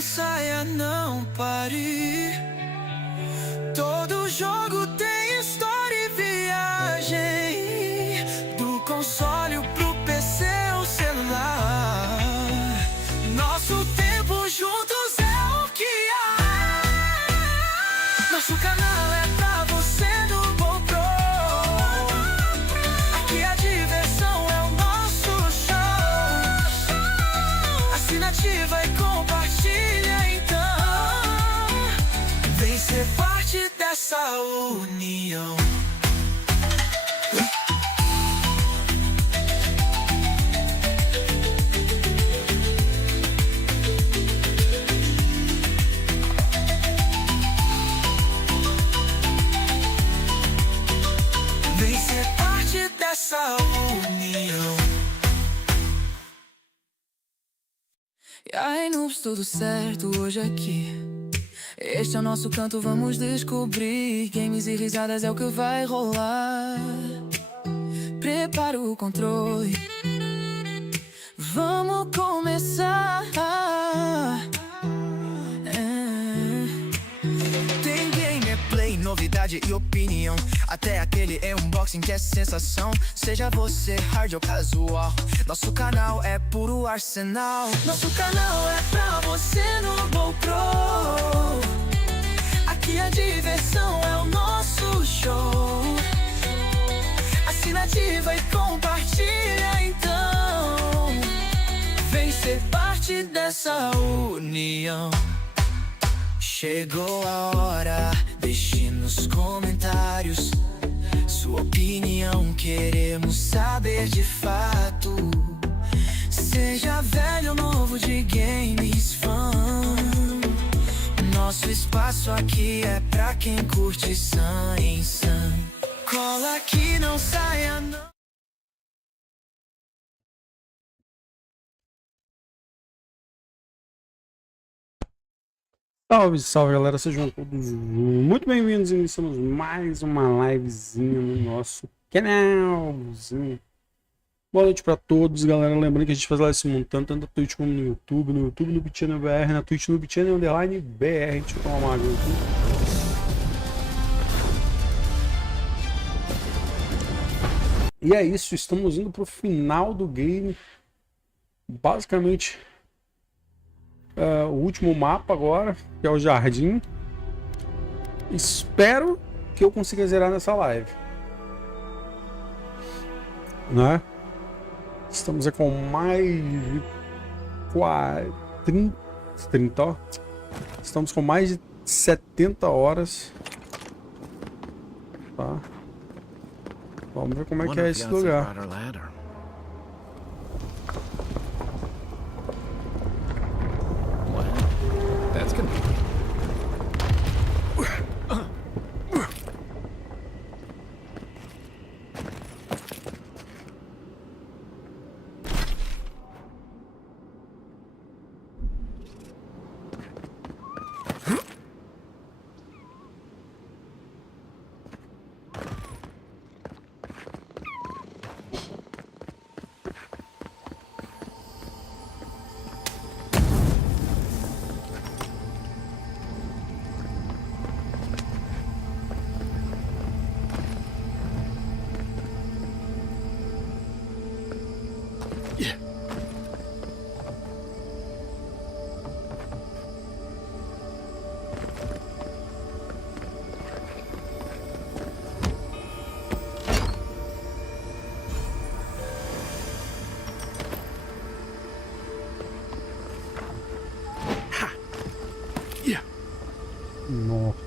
não saia, não pare. Todo jogo tem história e viagem, do console pro PC ou celular. Nosso tempo juntos é o que há. Nosso canal é pra você no GoPro. Aqui a diversão é o nosso show. Assinativa e compartilha então. Vem ser parte dessa união. Vem ser parte dessa união. E aí, noobs, tudo certo hoje aqui? Este é o nosso canto, vamos descobrir. Games e risadas é o que vai rolar. Prepara o controle, vamos começar. Tem gameplay, novidade e opinião. Até aquele unboxing que é sensação. Seja você hard ou casual, nosso canal é puro arsenal. Nosso canal é pra você no GoPro. Aqui a diversão é o nosso show. Assinativa e compartilha então. Vem ser parte dessa união. Chegou a hora, deixe nos comentários sua opinião, queremos saber de fato. Seja velho ou novo de games fã, nosso espaço aqui é pra quem curte sã em sã. Cola aqui, não saia não. Salve, salve galera, sejam todos muito bem-vindos. Iniciamos mais uma livezinha no nosso canalzinho. Boa noite pra todos, galera. Lembrando que a gente faz live simultânea tanto na Twitch como no YouTube, no Ep21 BR, na Twitch no Ep21 underline BR. Deixa eu tomar uma água aqui. E é isso, estamos indo pro final do game. Basicamente o último mapa agora, que é o jardim. Espero que eu consiga zerar nessa live, né? Estamos aqui com mais de 30, ó. Estamos com mais de 70 horas, tá? Vamos ver como é que é esse lugar. That's convenient. Nossa.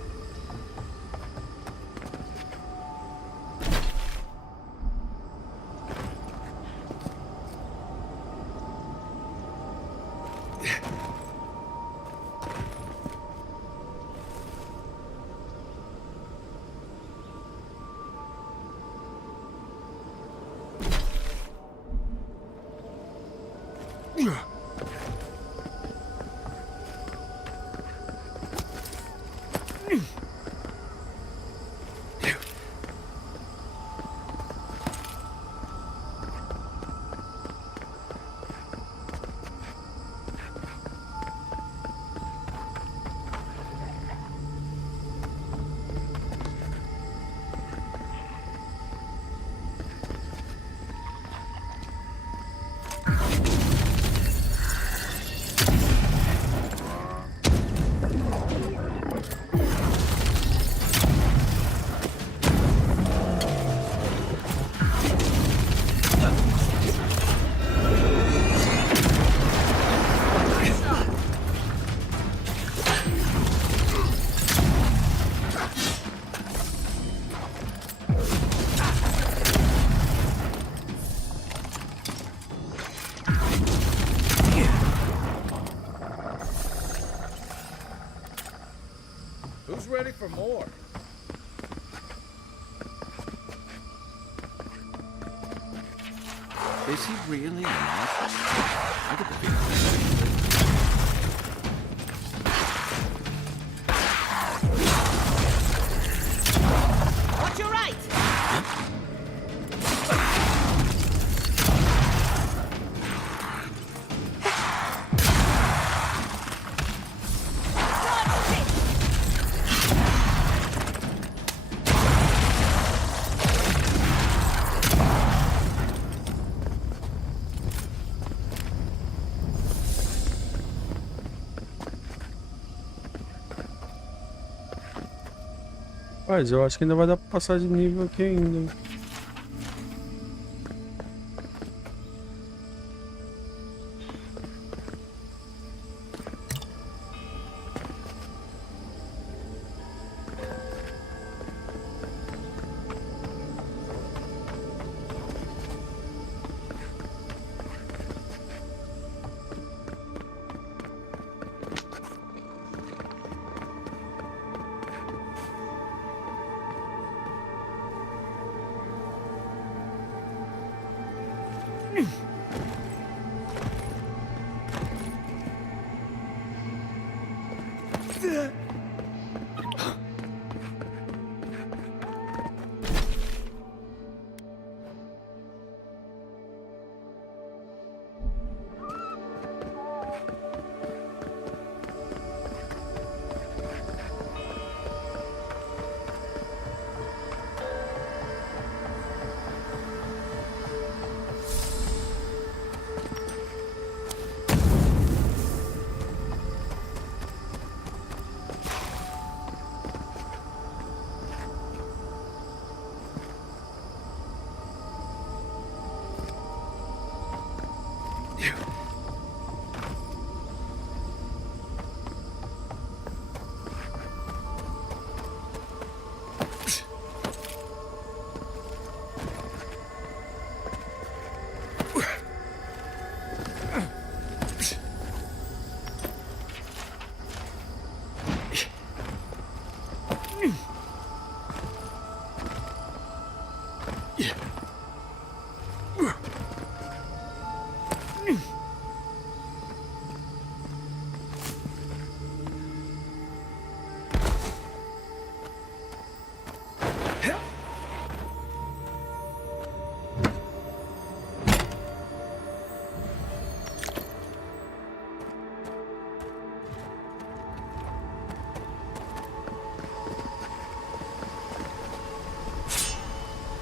for more. Is he really not? I get the feeling. Watch your right! Mas eu acho que ainda vai dar pra passar de nível aqui ainda.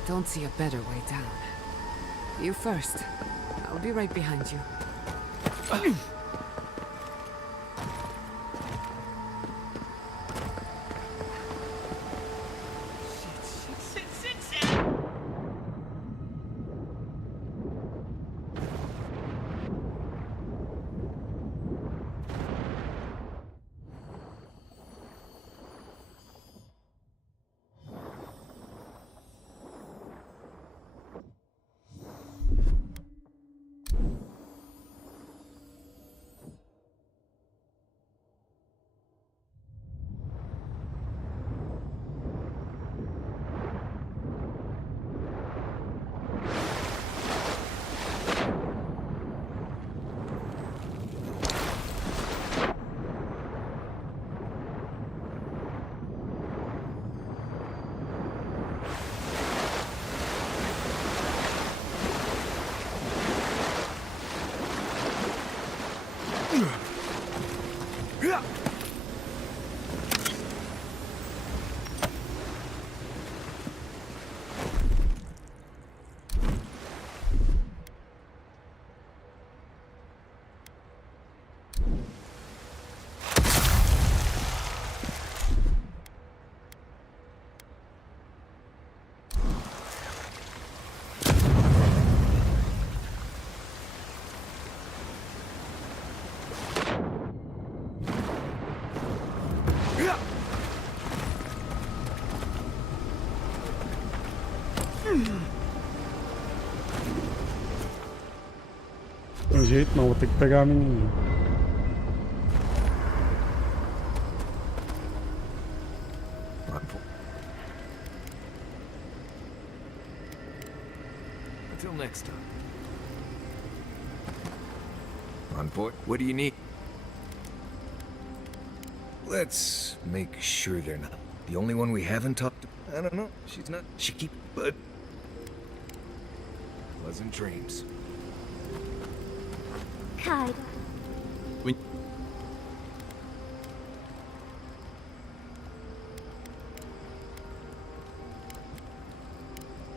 Don't see a better way down. You first. I'll be right behind you. Tem jeito não, vou ter que pegar a menina. Until next time. On board. What do you need? Let's make sure they're not. The only one we haven't talked to. I don't know. She's not. She keep. But. Pleasant dreams. Kaido. When.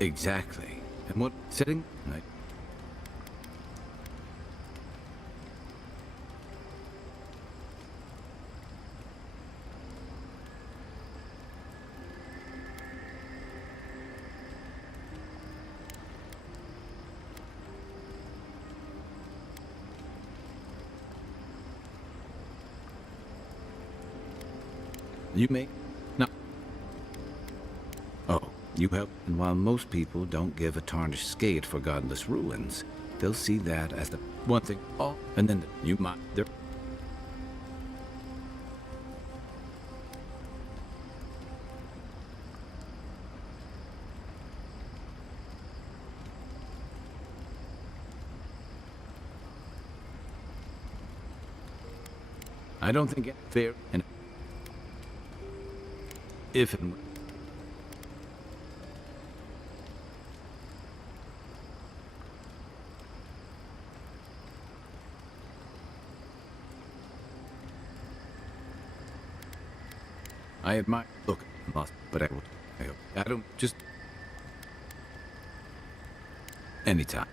Exactly. And what setting? You may. No. Oh, you have. And while most people don't give a tarnished skate for godless ruins, they'll see that as the one thing. Oh, and then you might. There. I don't think it's fair and. If and I admire. Look, but I will. I don't just anytime.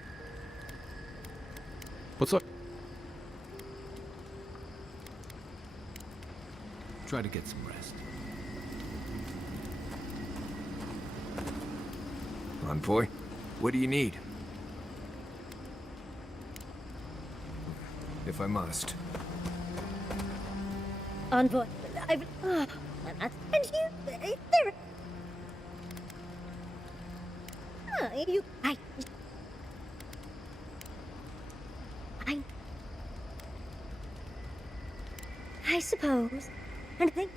What's up? Try to get some rest. Envoy, what do you need? If I must. Envoy. I'm not. And you. There. You. I suppose. And I think.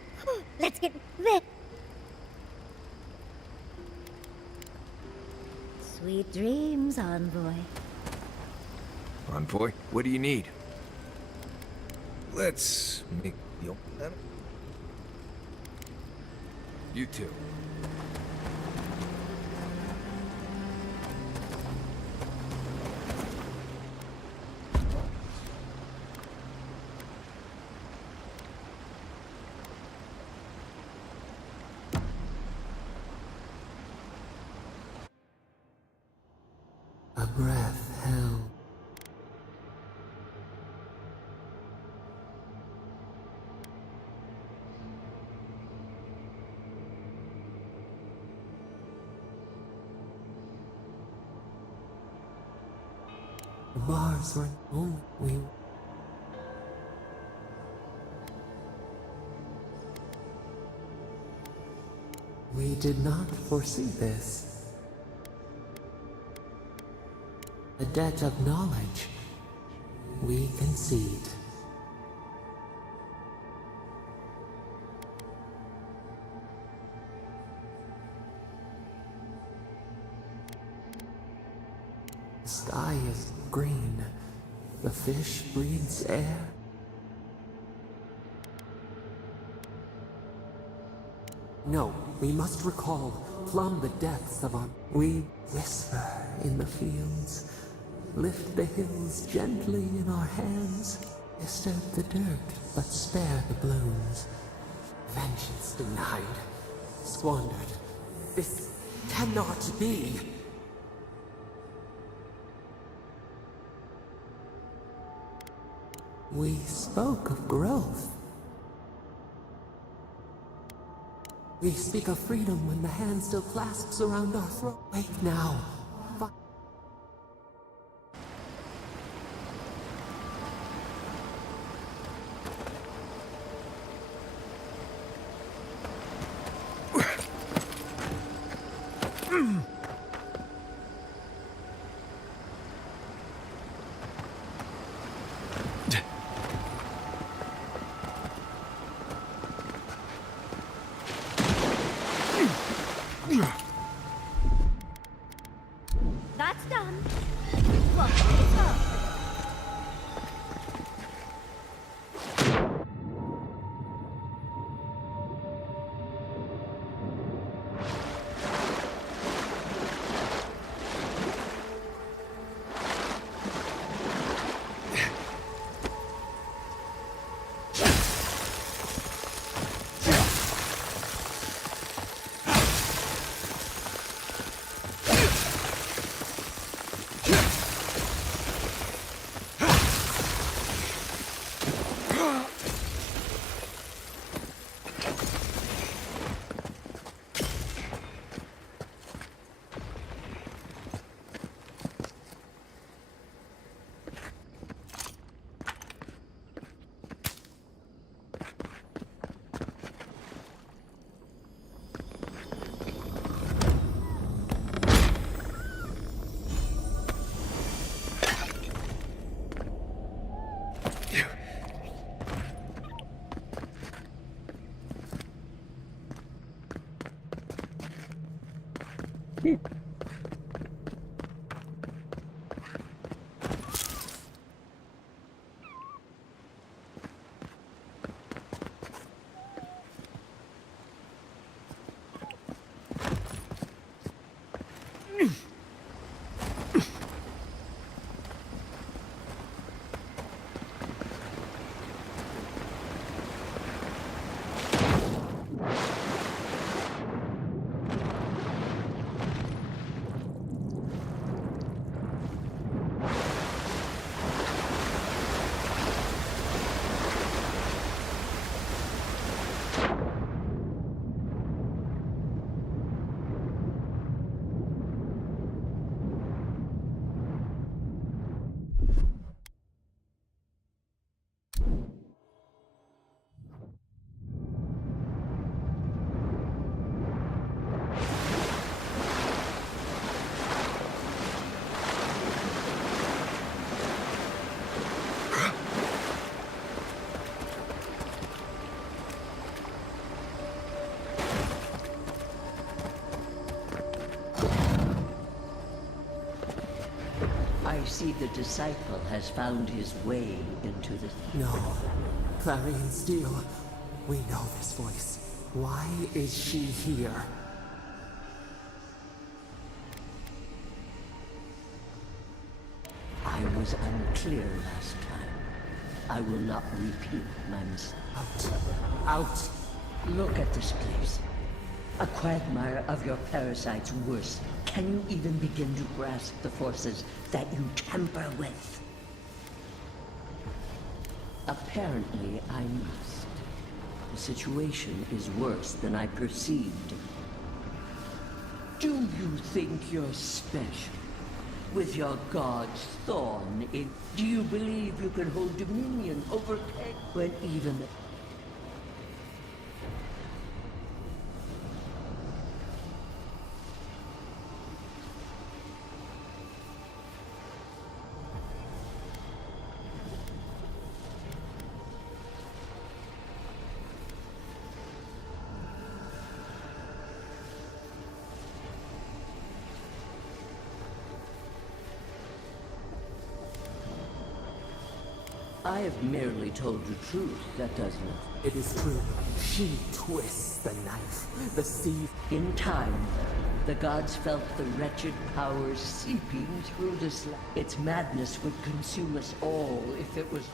Let's get there. Sweet dreams, Envoy. Envoy, what do you need? Let's make you. You too. A breath held. The bars were only we did not foresee this. A debt of knowledge we concede. The sky is green. The fish breathes air. No, we must recall, plumb the depths of our... We whisper in the fields. Lift the hills gently in our hands. Disturb the dirt, but spare the blooms. Vengeance denied, squandered. This cannot be. We spoke of growth. We speak of freedom when the hand still clasps around our throat. Wake now. done. Look, it's up. I see the disciple has found his way into the... No. Clarion Steel, we know this voice. Why is she here? I was unclear last time. I will not repeat my mistake. Out. Out. Look at this place. A quagmire of your parasites worse. Can you even begin to grasp the forces that you tamper with? Apparently, I must. The situation is worse than I perceived. Do you think you're special? With your god's thorn in... Do you believe you can hold dominion over Peg when even... I have merely told the truth, that does not. It is true. She twists the knife. The sea... In time, the gods felt the wretched powers seeping through this land. Its madness would consume us all if it was...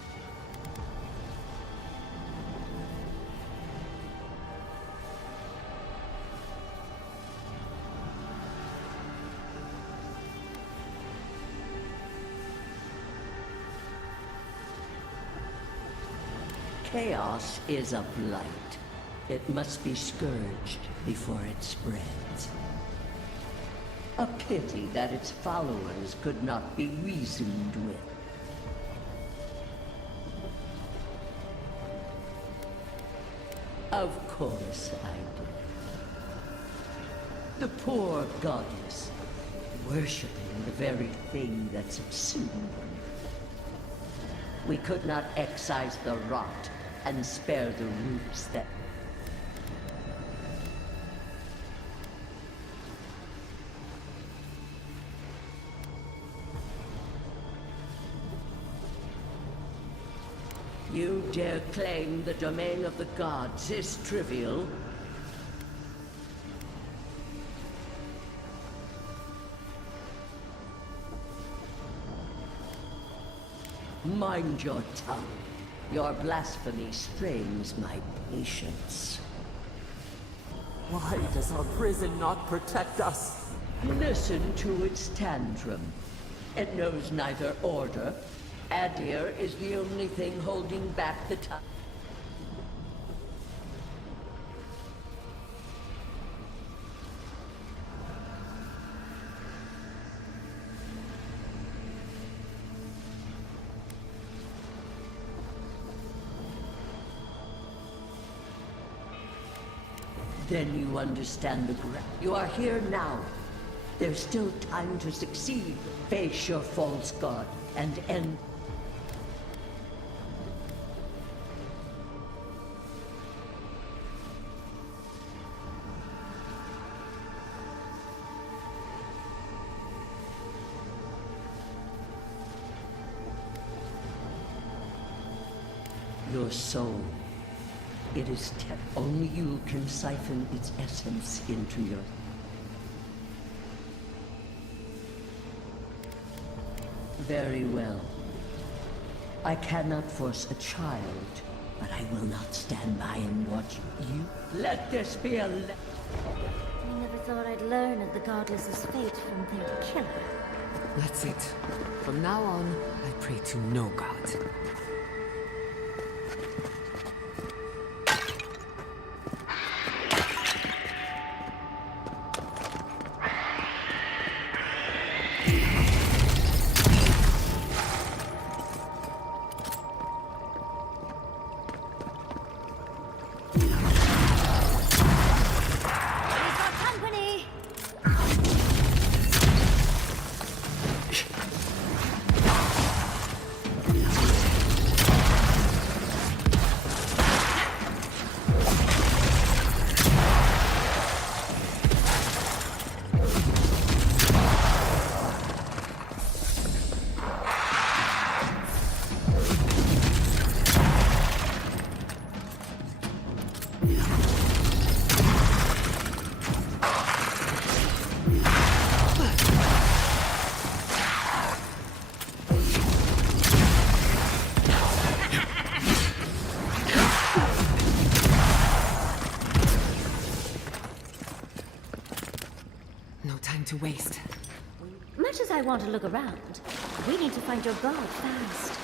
Chaos is a blight. It must be scourged before it spreads. A pity that its followers could not be reasoned with. Of course I did. The poor goddess, worshipping the very thing that subsumed them. We could not excise the rot and spare the roots that... You dare claim the domain of the gods is trivial? Mind your tongue. Your blasphemy strains my patience. Why does our prison not protect us? Listen to its tantrum. It knows neither order. Adir is the only thing holding back the time. Then you understand the grip. You are here now. There's still time to succeed. Face your false god and end. Your soul. It is only you can siphon its essence into your... Very well. I cannot force a child, but I will not stand by and watch you. Let this be a... I never thought I'd learn of the godless's fate from their killer. That's it. From now on, I pray to no god. To waste. Much as I want to look around, we need to find your god fast.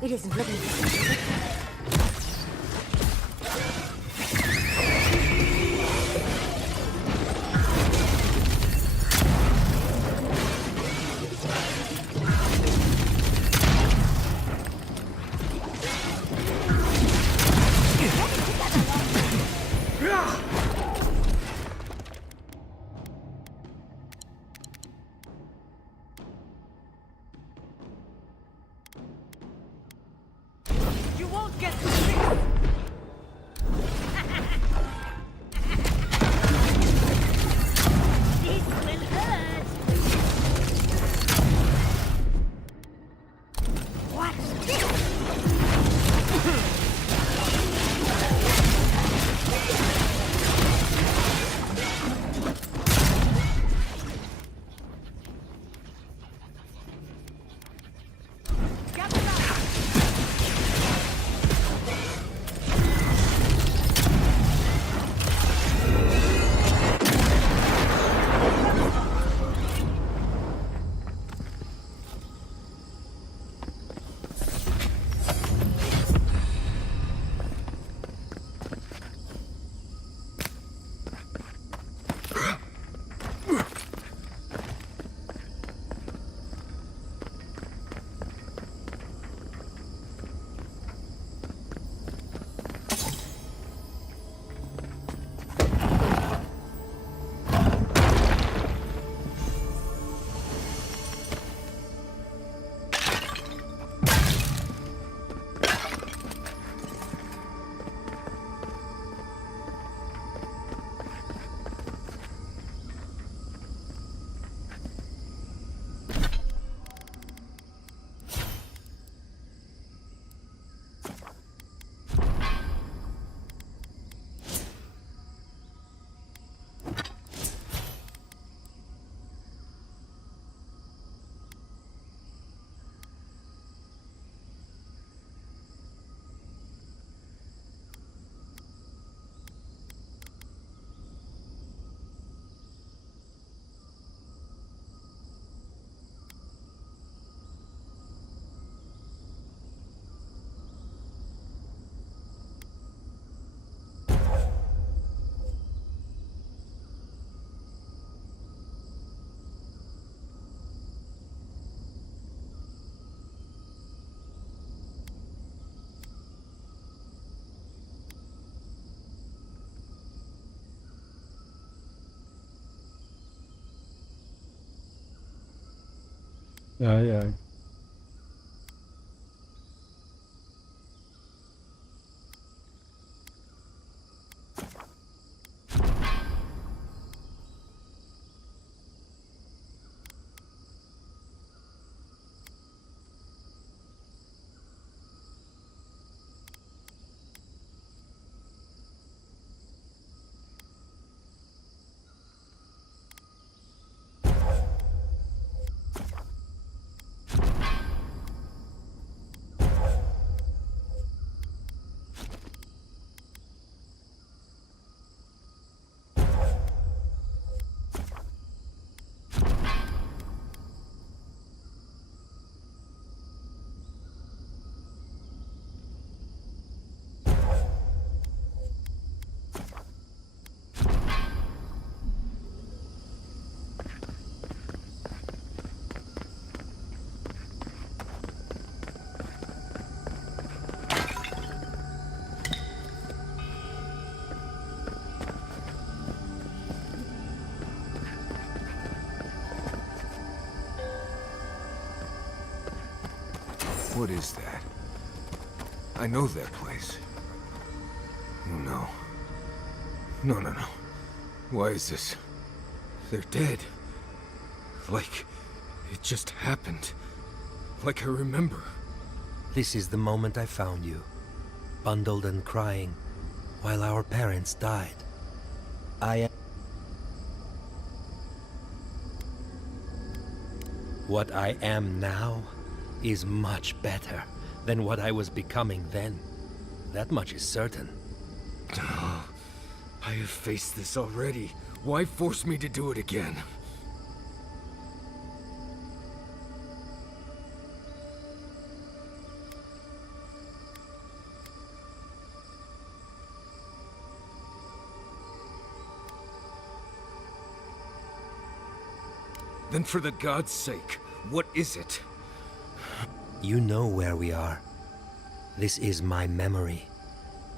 It isn't living. You won't get to see. This will hurt. What's this? Ai, ai. What is that? I know that place. Oh no. No, no, no. Why is this? They're dead. Like it just happened. Like I remember. This is the moment I found you, bundled and crying, while our parents died. What I am now is much better than what I was becoming then. That much is certain. I have faced this already. Why force me to do it again? Then for the god's sake, what is it? You know where we are. This is my memory.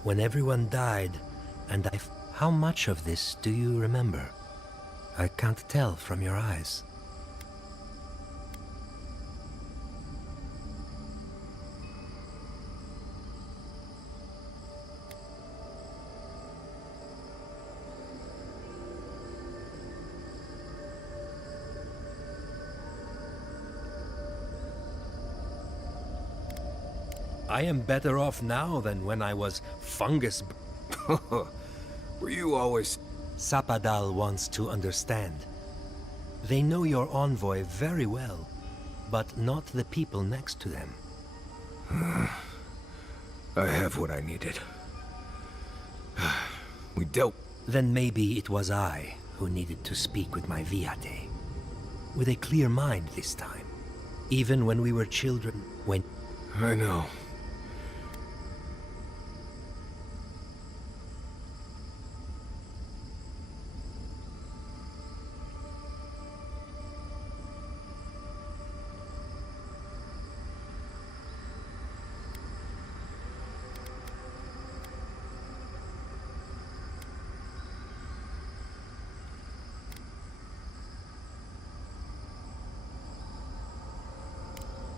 When everyone died, and How much of this do you remember? I can't tell from your eyes. I am better off now than when I was fungus. Were you always... Sapadal wants to understand. They know your envoy very well, but not the people next to them. I have what I needed. We dealt... Then maybe it was I who needed to speak with my Viate. With a clear mind this time. Even when we were children, when... I know.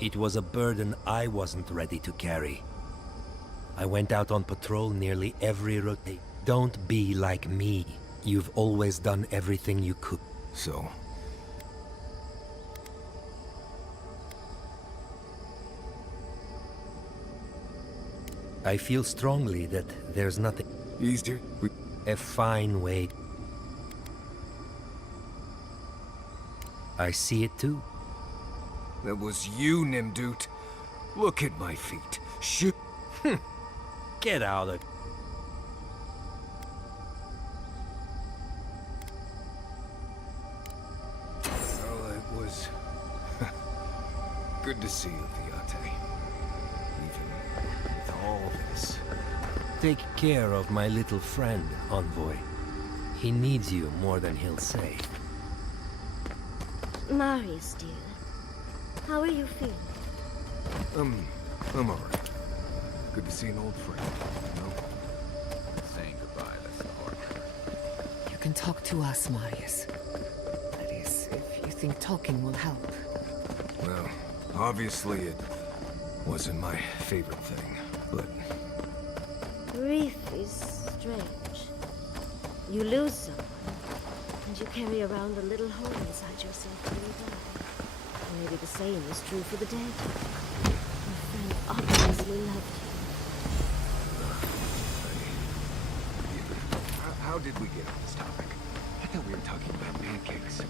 It was a burden I wasn't ready to carry. I went out on patrol nearly every rotate. Don't be like me. You've always done everything you could. So? I feel strongly that there's nothing... Easier? A fine way. I see it too. That was you, Nimdut. Look at my feet. Shoot. Get out of... Well, it was... good to see you, Viate. Even with all this. Take care of my little friend, Envoy. He needs you more than he'll say. Marius, dear. How are you feeling? I'm alright. Good to see an old friend, you know? Saying goodbye, that's the hard part. You can talk to us, Marius. That is, if you think talking will help. Well, obviously it wasn't my favorite thing, but... Grief is strange. You lose someone, and you carry around a little hole inside yourself till you die. Maybe the same is true for the dead. Your friend obviously loved you. How did we get on this topic? I thought we were talking about pancakes.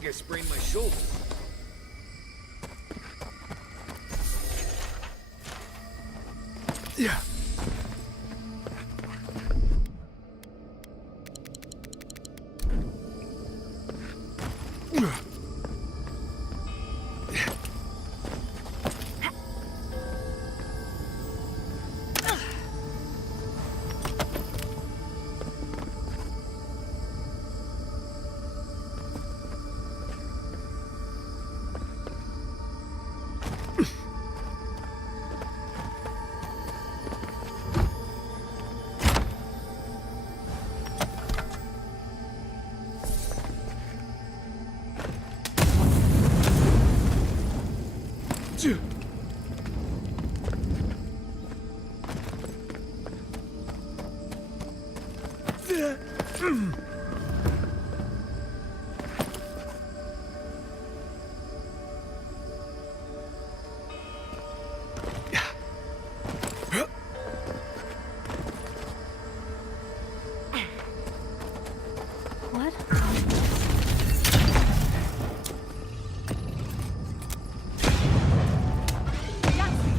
I sprained my shoulder. Yeah. What?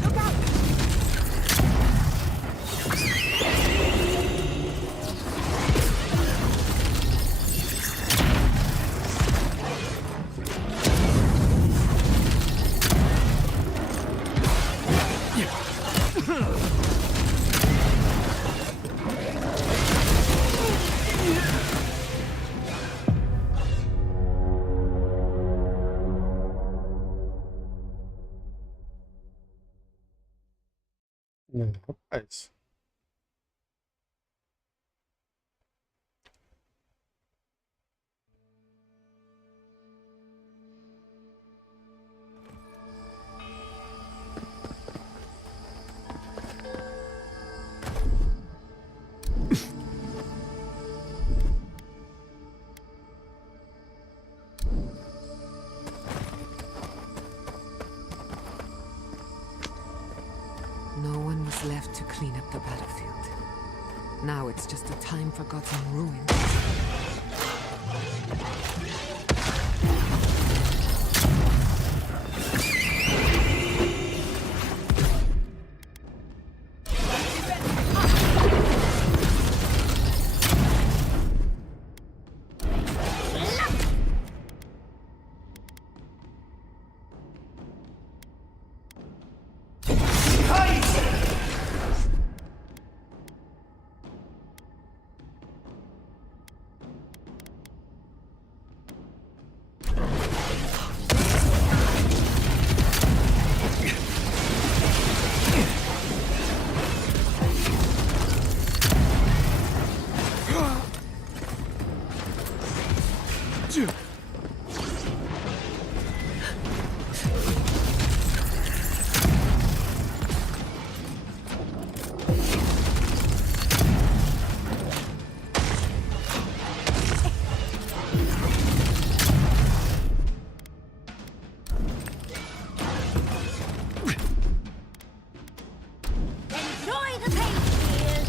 Look out! Rapaz. No one was left to clean up the battlefield. Now it's just a time-forgotten ruin. Enjoy the pain, dears.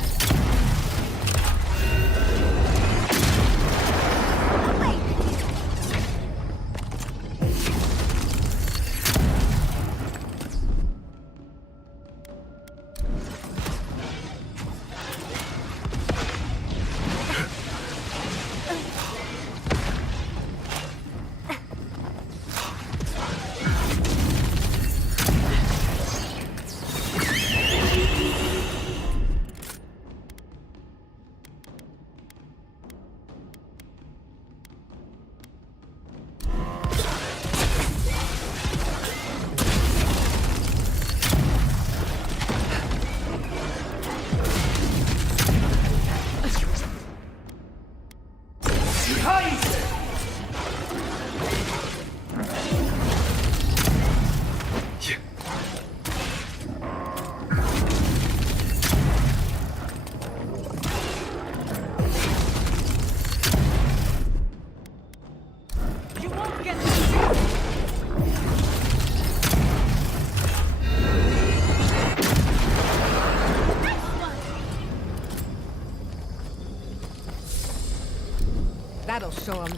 That'll show him.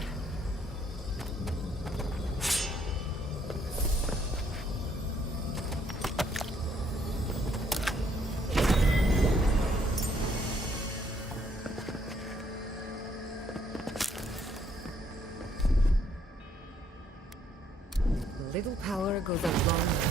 little power goes a long way.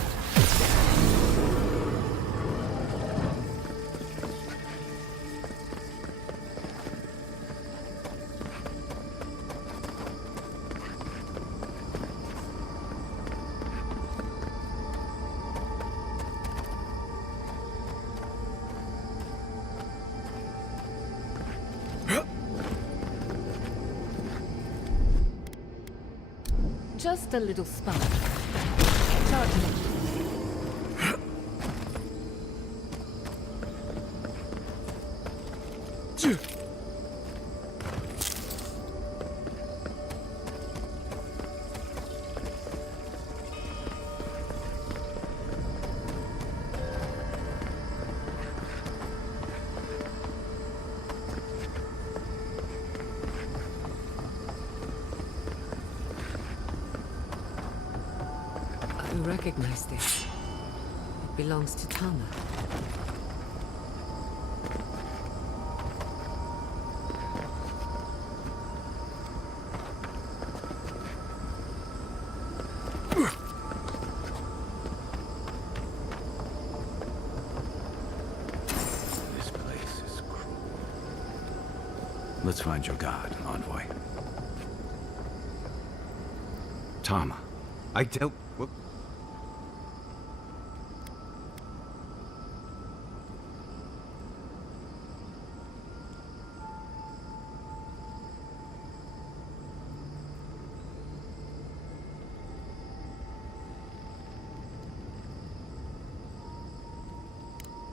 Just a little spark. Charging. I recognize this. It belongs to Tama. This place is cruel. Let's find your god, envoy. Tama. I dealt... What?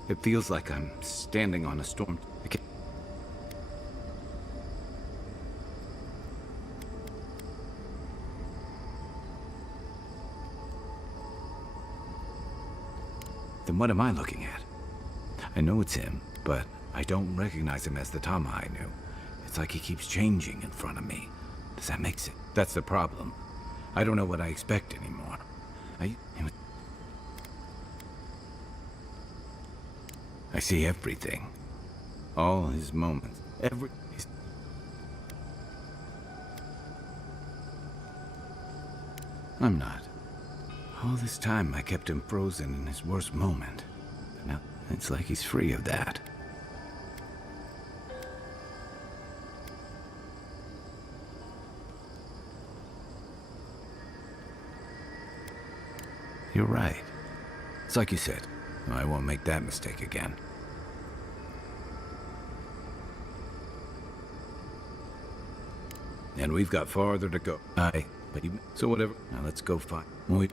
It feels like I'm standing on a storm. Then what am I looking at? I know it's him, but I don't recognize him as the Tama I knew. It's like he keeps changing in front of me. Does that make sense? That's the problem. I don't know what I expect anymore. I see everything. All his moments. I'm not. All this time I kept him frozen in his worst moment. But now it's like he's free of that. You're right. It's like you said. I won't make that mistake again. And we've got farther to go. But you... So whatever. Now let's go find... Wait.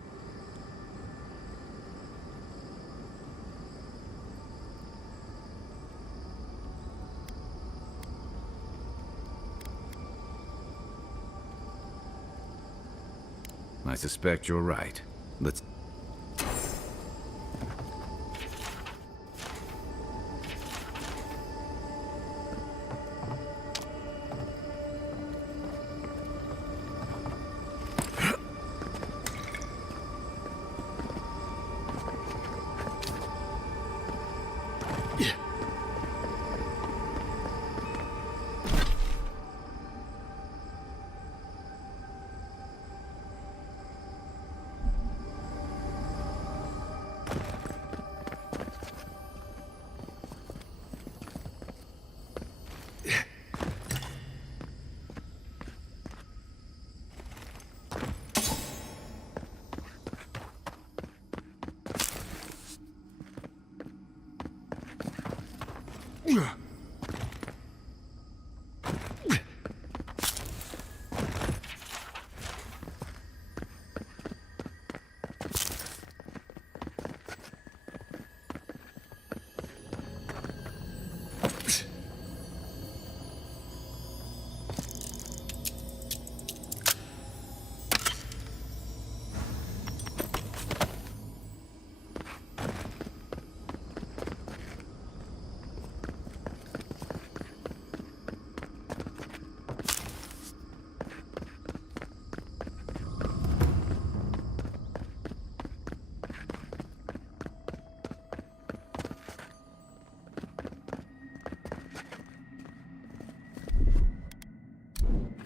I suspect you're right. Let's...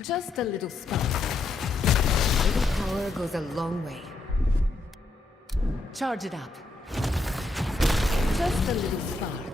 Just a little spark. A little power goes a long way. Charge it up. Just a little spark.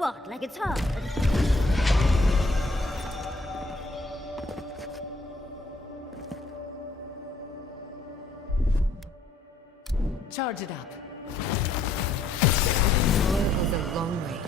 What, like it's hard? Charge it up. It goes a long way.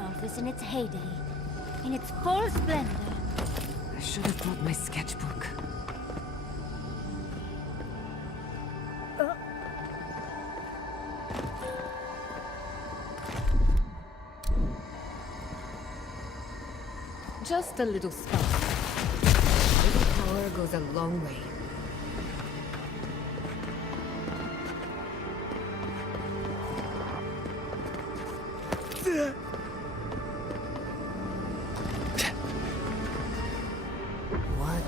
Earth is in its heyday, in its full splendor. I should have brought my sketchbook. Just a little spark. Little power goes a long way. What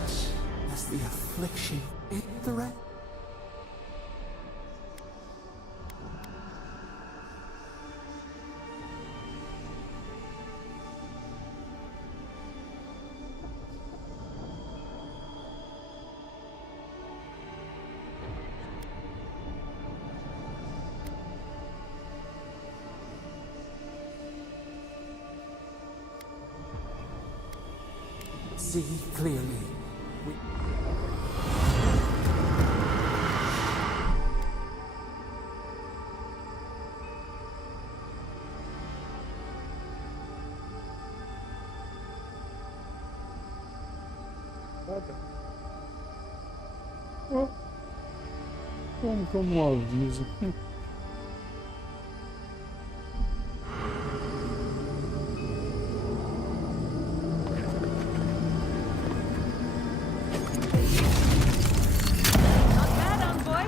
does the affliction interact? See clearly. Como um aviso. Not bad, envoy.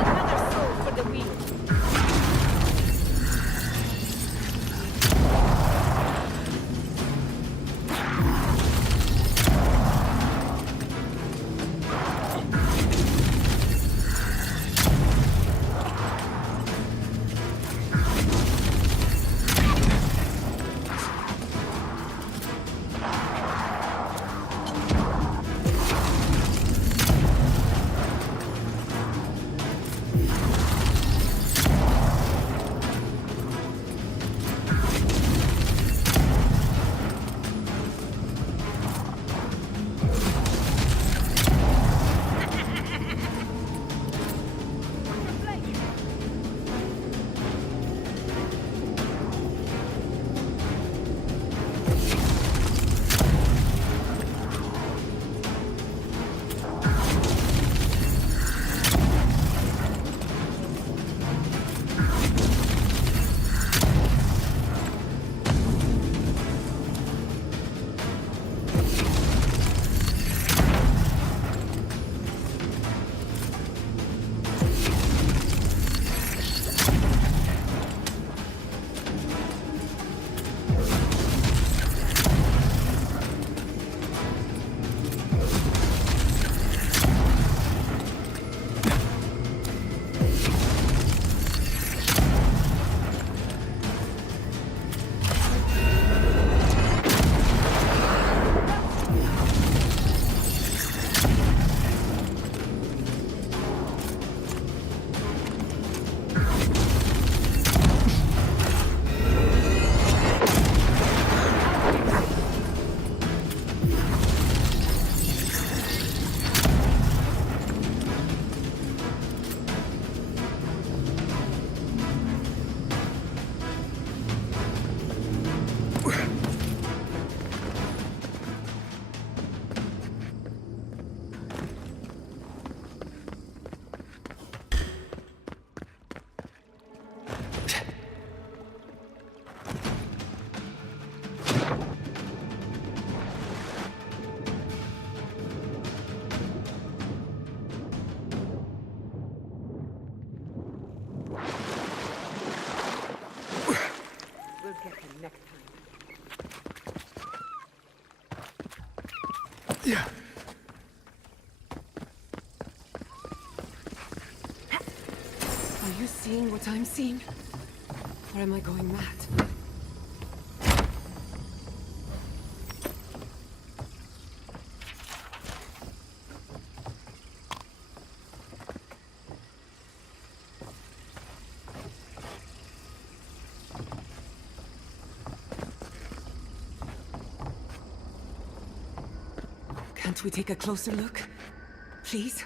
Another soul for the wheel. Are you seeing what I'm seeing? Or am I going mad? Can't we take a closer look? Please?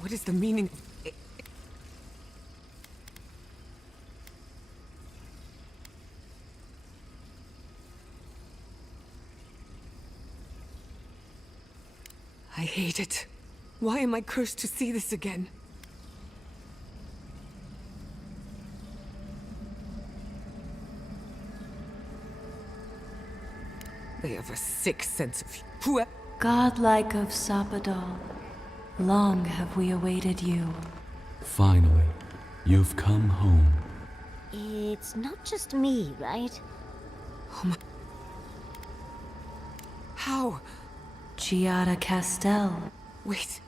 What is the meaning? I hate it. Why am I cursed to see this again? They have a sick sense of who. Godlike of Sapadal, long have we awaited you. Finally, you've come home. It's not just me, right? Oh my... How? Giada Castel. Wait.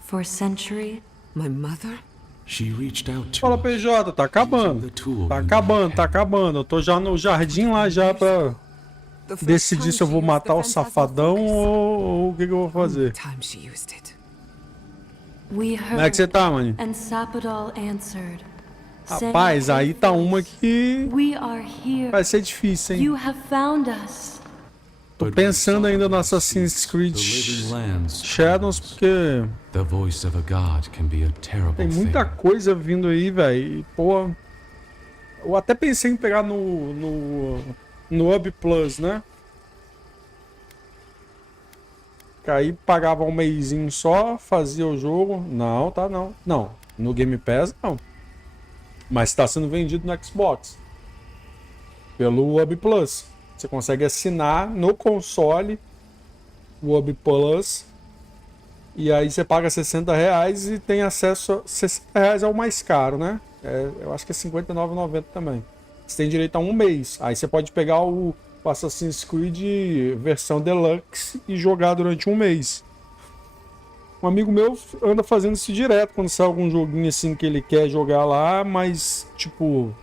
For century. My mother? She reached out to Fala, PJ, tá acabando. Tá acabando, tá acabando. Eu tô já no jardim lá já pra decidir se eu vou matar o safadão ou o que eu vou fazer. Como é que você tá, mano? Rapaz, aí tá uma que vai ser difícil, hein? Tô pensando ainda no Assassin's Creed Shadows porque tem muita coisa vindo aí, velho. Pô, eu até pensei em pegar no Hub Plus, né? Que aí pagava um mêsinho só, fazia o jogo. Não, tá não. Não, no Game Pass não. Mas tá sendo vendido no Xbox. Pelo Hub Plus. Você consegue assinar no console o Hub Plus. E aí você paga R$60 e tem acesso a... R$60 é o mais caro, né? Eu acho que é R$59,90 também. Você tem direito a um mês. Aí você pode pegar o Assassin's Creed versão Deluxe e jogar durante um mês. Um amigo meu anda fazendo isso direto quando sai algum joguinho assim que ele quer jogar lá, mas tipo...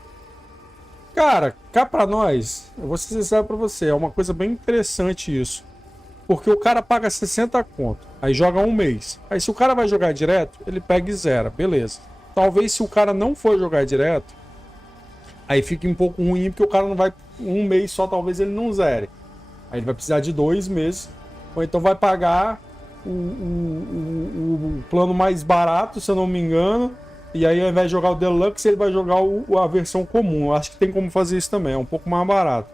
Cara, cá pra nós, eu vou ser sincero pra você, é uma coisa bem interessante isso. Porque o cara paga 60 conto, aí joga um mês. Aí se o cara vai jogar direto, ele pega e zera, beleza. Talvez se o cara não for jogar direto, aí fica um pouco ruim, porque o cara não vai um mês só, talvez ele não zere. Aí ele vai precisar de 2 meses, ou então vai pagar o plano mais barato, se eu não me engano. E aí ao invés de jogar o Deluxe, ele vai jogar a versão comum. Eu acho que tem como fazer isso também, é um pouco mais barato.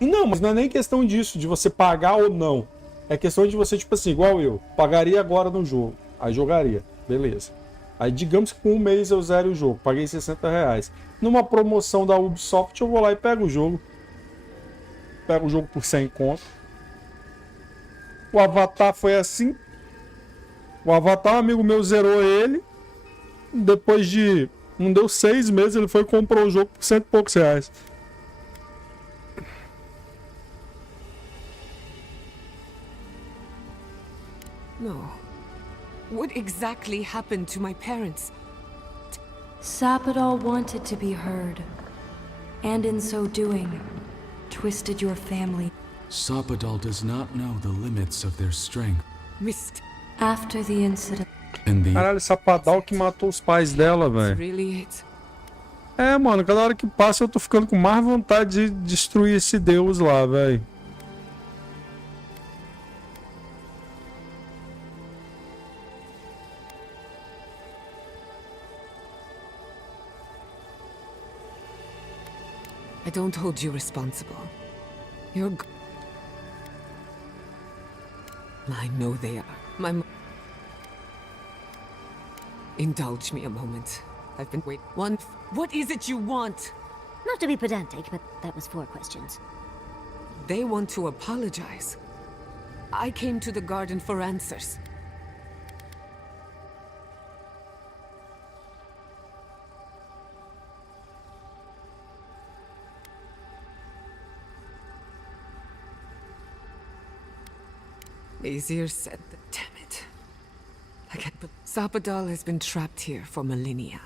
E não, mas não é nem questão disso, de você pagar ou não. É questão de você, tipo assim, igual eu, pagaria agora no jogo, aí jogaria, beleza. Aí digamos que com um mês eu zero o jogo, paguei R$60. Numa promoção da Ubisoft eu vou lá e pego o jogo. Pego o jogo por 100 conto. O Avatar foi assim. O Avatar, um amigo meu zerou ele. Depois de... não deu 6 meses, ele foi e comprou o jogo por R$100 e poucos. No. What exactly happened to my parents? Sapodal wanted to be heard, and in so doing, twisted your family. Sapodal does not know the limits of their strength. Missed. After the incident. Caralho, Sapodal que matou os pais dela, velho. Really it? É, mano, cada hora que passa eu tô ficando com mais vontade de destruir esse deus lá, velho. I don't hold you responsible. You're I know they are. Indulge me a moment. I've been waiting. What is it you want? Not to be pedantic, but that was 4 questions. They want to apologize. I came to the garden for answers. Easier said than... Damn it. I can't believe... Sapodal has been trapped here for millennia.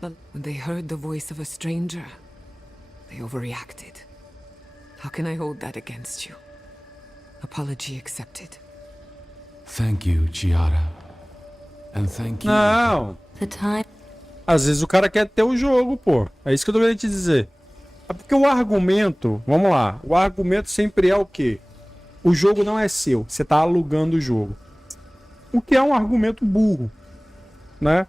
But when they heard the voice of a stranger, they overreacted. How can I hold that against you? Apology accepted. Thank you, Chiara. And thank you... Não. The time. Às vezes o cara quer ter o jogo, pô. É isso que eu tô querendo te dizer. É porque o argumento... Vamos lá. O argumento sempre é o quê? O jogo não é seu. Você tá alugando o jogo. O que é um argumento burro, né?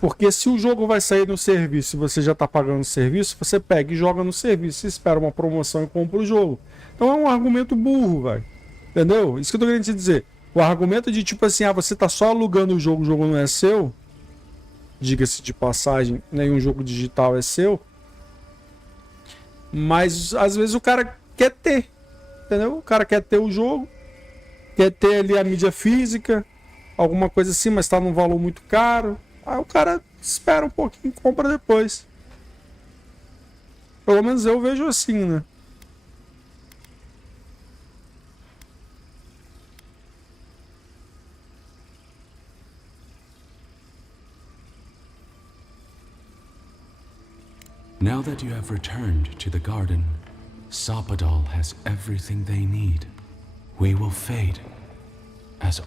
Porque se o jogo vai sair no serviço e você já tá pagando o serviço, você pega e joga no serviço, espera uma promoção e compra o jogo. Então é um argumento burro, velho. Entendeu? Isso que eu tô querendo te dizer. O argumento de tipo assim, você tá só alugando o jogo não é seu. Diga-se de passagem, nenhum jogo digital é seu. Mas às vezes o cara quer ter. Entendeu? O cara quer ter o jogo, quer ter ali a mídia física, alguma coisa assim, mas tá num valor muito caro. Aí o cara espera um pouquinho e compra depois. Pelo menos eu vejo assim, né? Now that you have returned to the garden, Sapodal has everything they need. We will fade as...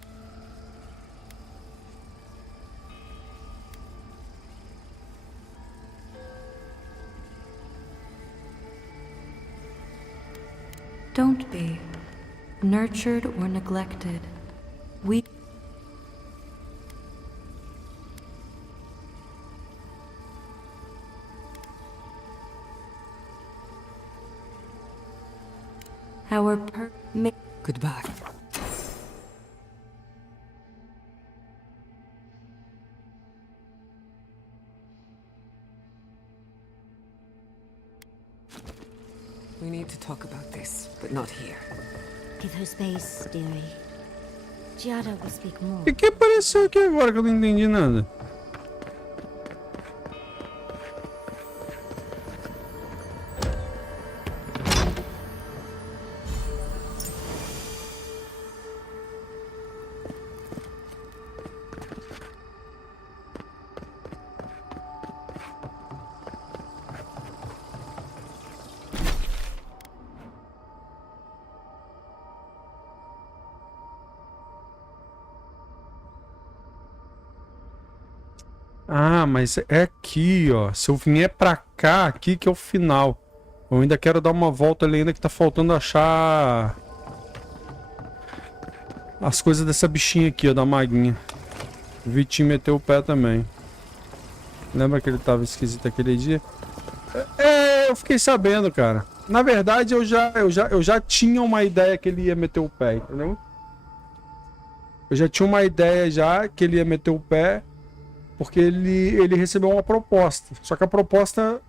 Don't be nurtured or neglected. We... Our Goodbye. We need to talk about this, but not here. Give her space, dearie. Giada will speak more. O que apareceu aqui agora que eu não entendi nada? Ah, mas é aqui, ó. Se eu vier pra cá, aqui que é o final. Eu ainda quero dar uma volta ali ainda que tá faltando achar... as coisas dessa bichinha aqui, ó, da maguinha. O Vitinho meteu o pé também. Lembra que ele tava esquisito aquele dia? É, eu fiquei sabendo, cara. Na verdade, eu já tinha uma ideia que ele ia meter o pé, entendeu? Eu já tinha uma ideia já que ele ia meter o pé. Porque ele recebeu uma proposta. Só que a proposta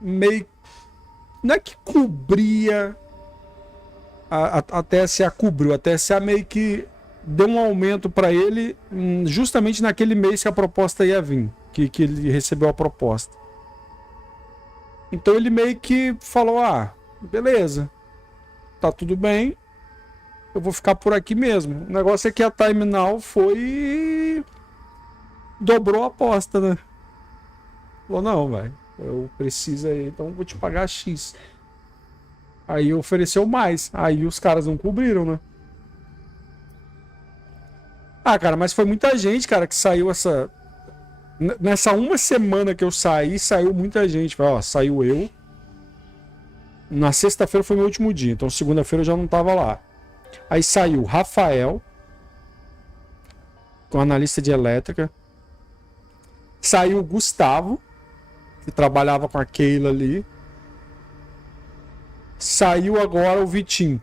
meio... não é que cobria... a TSA cobriu. A TSA meio que deu um aumento para ele justamente naquele mês que a proposta ia vir. Que ele recebeu a proposta. Então ele meio que falou, beleza. Tá tudo bem. eu vou ficar por aqui mesmo. O negócio é que a Time Now foi e dobrou a aposta, né? Falou, não, velho, eu preciso aí, então eu vou te pagar X. Aí ofereceu mais. Aí os caras não cobriram, né? Ah, cara, mas foi muita gente, cara, que saiu essa... Nessa uma semana que eu saí, saiu muita gente. Ó, saiu eu. Na sexta-feira foi meu último dia, então segunda-feira eu já não tava lá. Aí saiu Rafael, com analista de elétrica. Saiu o Gustavo, que trabalhava com a Keila ali. Saiu agora o Vitinho.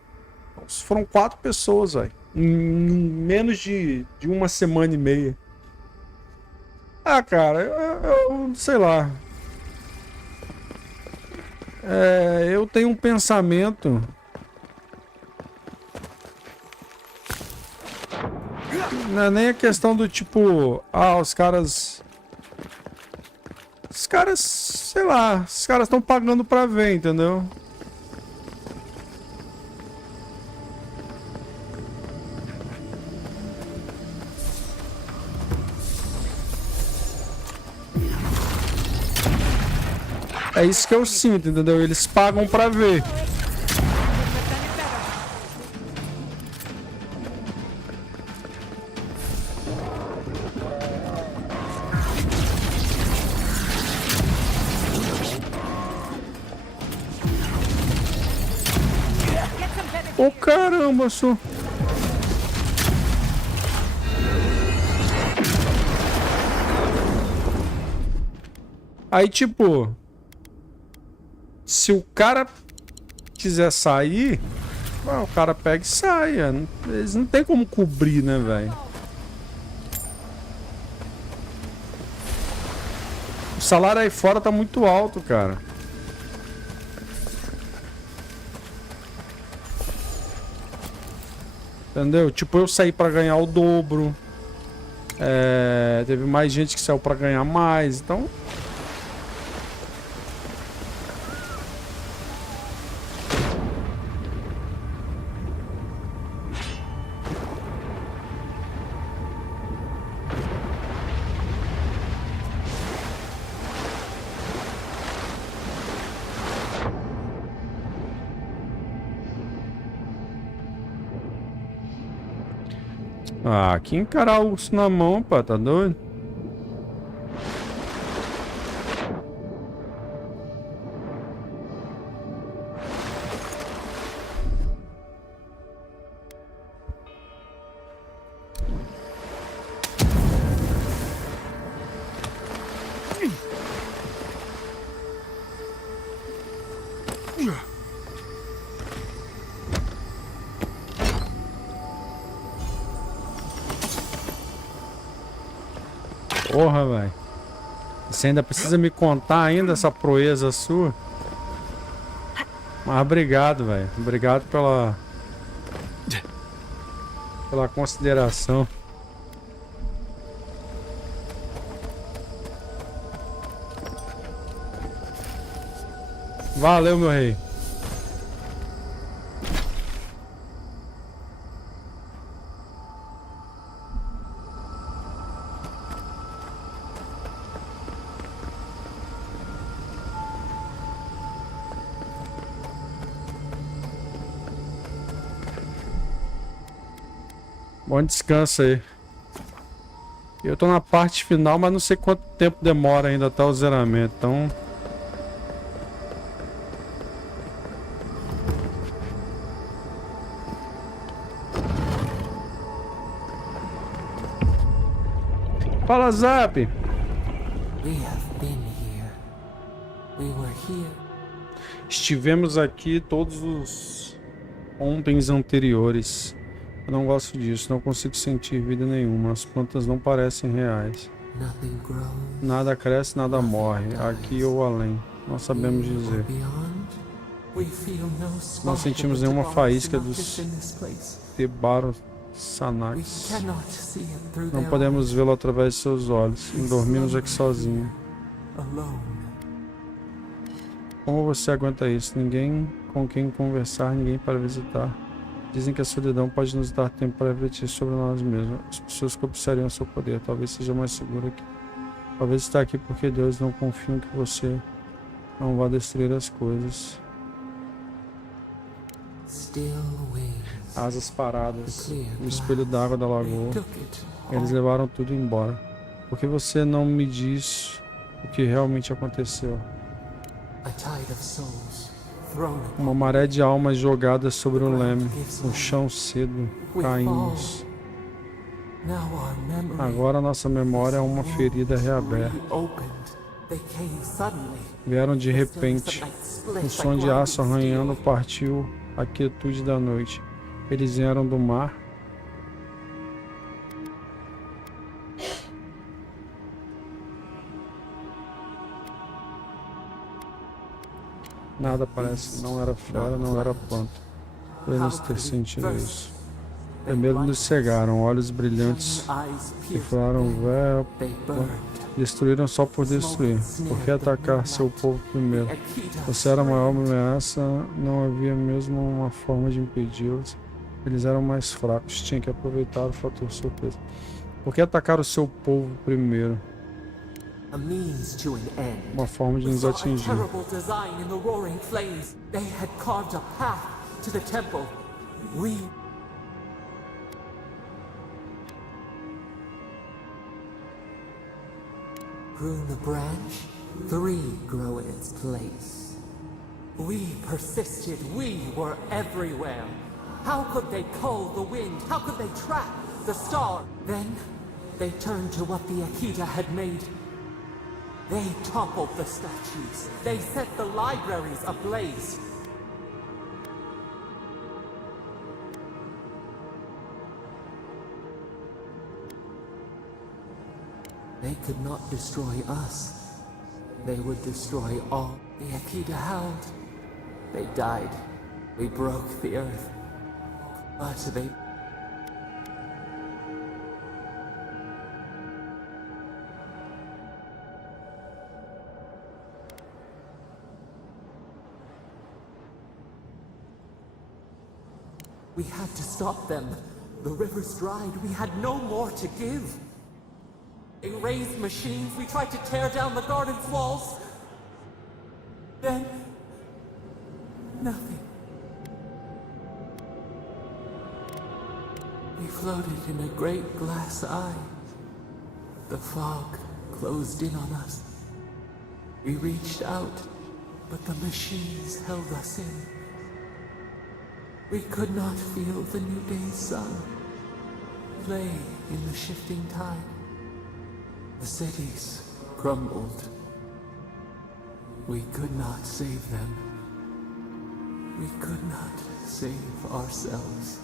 Então, foram 4 pessoas, velho. Em menos de uma semana e meia. Ah, cara, eu sei lá. Eu tenho um pensamento. Não é nem a questão do tipo, os caras, sei lá, os caras estão pagando pra ver, entendeu? É isso que eu sinto, entendeu? Eles pagam pra ver. Ô, caramba, só. Aí, tipo, se o cara quiser sair, o cara pega e sai. Eles não tem como cobrir, né, velho? O salário aí fora tá muito alto, cara. Entendeu? Tipo, eu saí pra ganhar o dobro. Teve mais gente que saiu pra ganhar mais, então... Ah, que encarar o urso na mão, pá, tá doido? Porra, velho. Você ainda precisa me contar ainda essa proeza sua? Mas obrigado, velho. Obrigado pela consideração. Valeu, meu rei. Bom descanso aí. Eu tô na parte final, mas não sei quanto tempo demora ainda até o zeramento, então... Fala, Zap! Estivemos aqui todos os ontens anteriores. Eu não gosto disso, não consigo sentir vida nenhuma. As plantas não parecem reais. Nada cresce, nada morre, aqui ou além. Não sabemos dizer. Não sentimos nenhuma faísca dos Tebarossanax. Não podemos vê-lo através de seus olhos. Dormimos aqui sozinhos. Como você aguenta isso? Ninguém com quem conversar, ninguém para visitar. Dizem que a solidão pode nos dar tempo para refletir sobre nós mesmos. As pessoas que observam seu poder talvez seja mais seguro aqui. Talvez está aqui porque Deus não confia que você não vá destruir as coisas. Asas paradas, o espelho d'água da lagoa. Eles levaram tudo embora. Por que você não me diz o que realmente aconteceu? Uma maré de almas jogadas sobre o leme. O chão cedo. Caímos. Agora nossa memória é uma ferida reaberta. Vieram de repente. Um som de aço arranhando partiu a quietude da noite. Eles vieram do mar. Nada parece, não era fera, não era planta. Podemos ter sentido isso. Primeiro nos cegaram, olhos brilhantes que falaram véu, destruíram só por destruir. Por que atacar seu povo primeiro? Você era a maior ameaça, não havia mesmo uma forma de impedi-los. Eles eram mais fracos, tinha que aproveitar o fator surpresa. Por que atacar o seu povo primeiro? Uma forma de nos atingir. Prune the branch, 3 grow in its place. We persisted, we were everywhere. How could they cull the wind? How could they trap the star? Then they turned to what the Akita had made. They toppled the statues. They set the libraries ablaze. They could not destroy us. They would destroy all. The Akita howled. They died. We broke the earth. But they... We had to stop them. The rivers dried. We had no more to give. They raised machines. We tried to tear down the garden's walls. Then... nothing. We floated in a great glass eye. The fog closed in on us. We reached out, but the machines held us in. We could not feel the new day's sun play in the shifting tide. The cities crumbled. We could not save them. We could not save ourselves.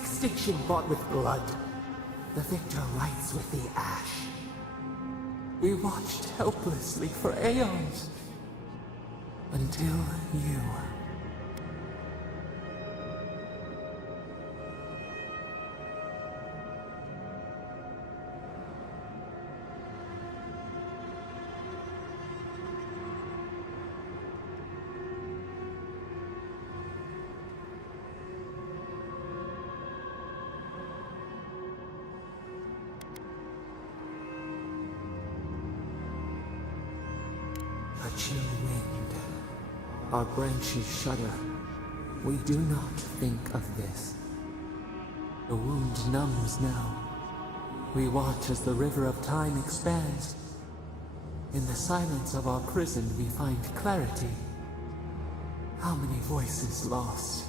Extinction bought with blood. The victor rides with the ash. We watched helplessly for aeons. Until you... A chill wind. Our branches shudder. We do not think of this. The wound numbs now. We watch as the river of time expands. In the silence of our prison we find clarity. How many voices lost?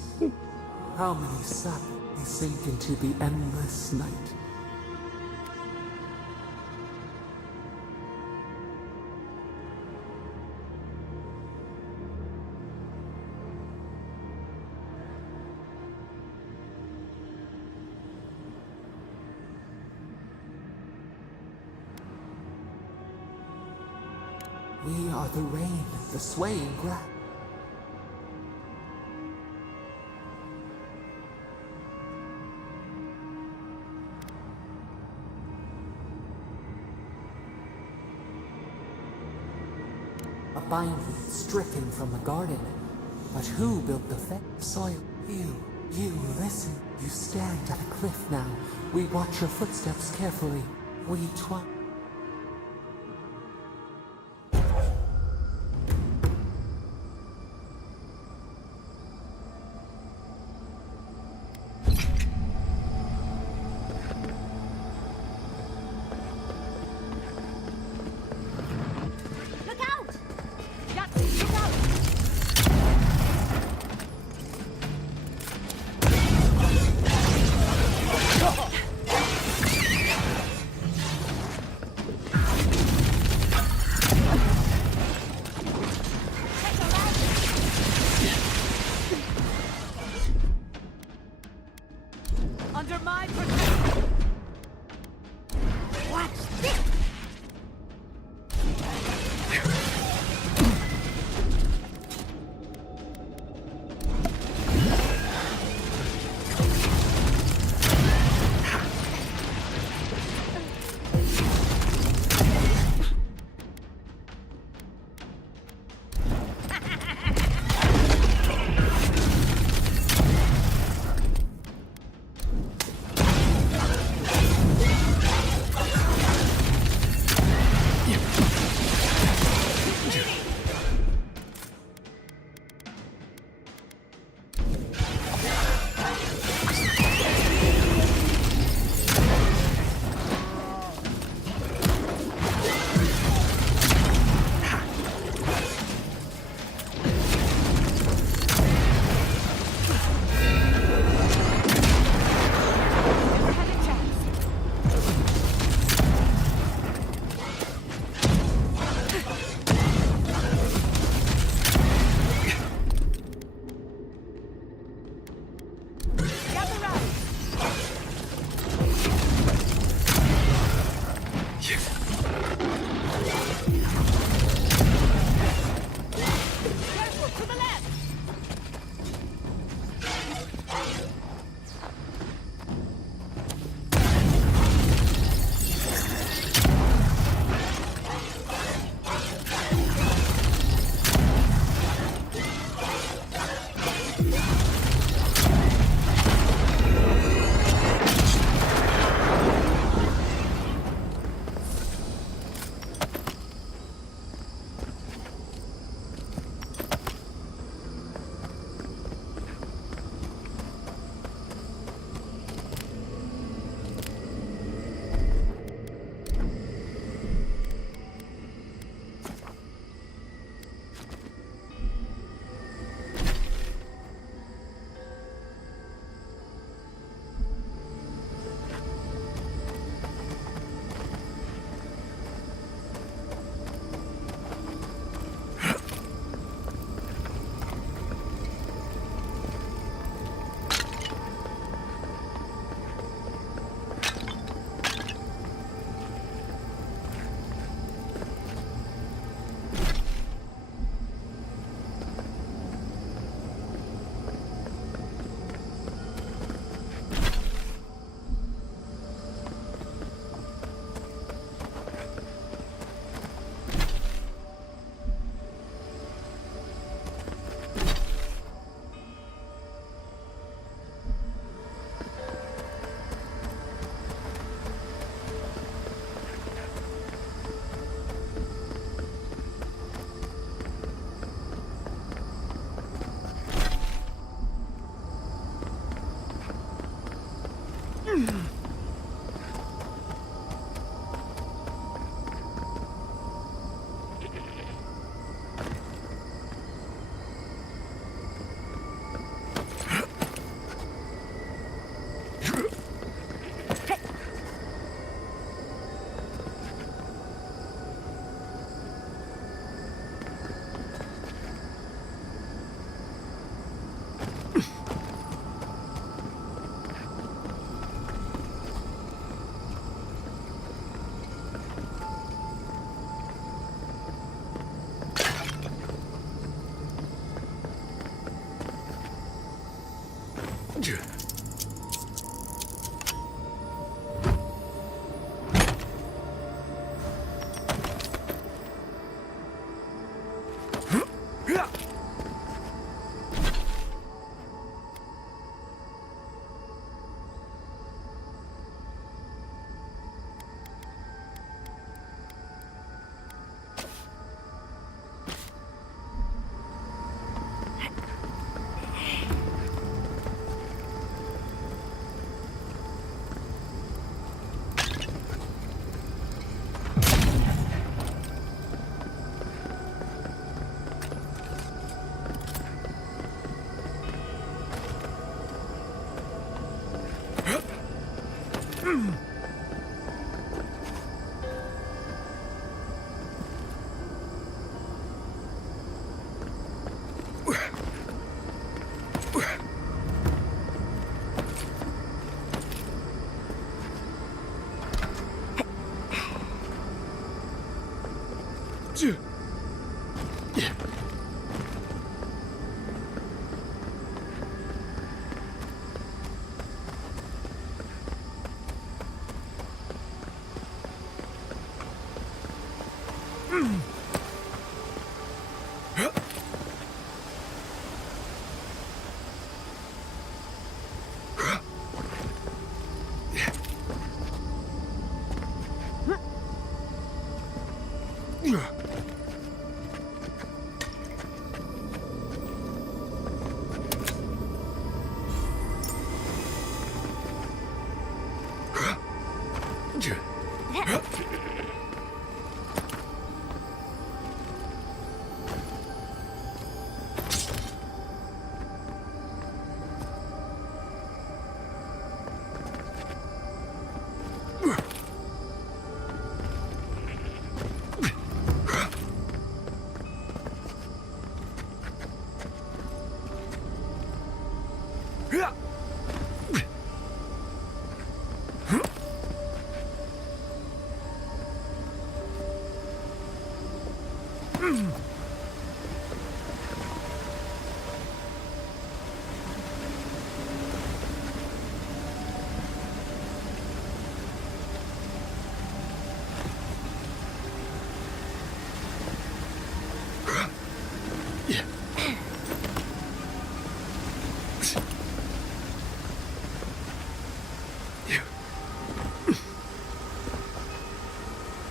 How many sap we sink into the endless night? We are the rain, the swaying grass. a bindweed stricken from the garden. But who built the soil? You listen. You stand at a cliff now. We watch your footsteps carefully. We try. Under my protection. Watch this.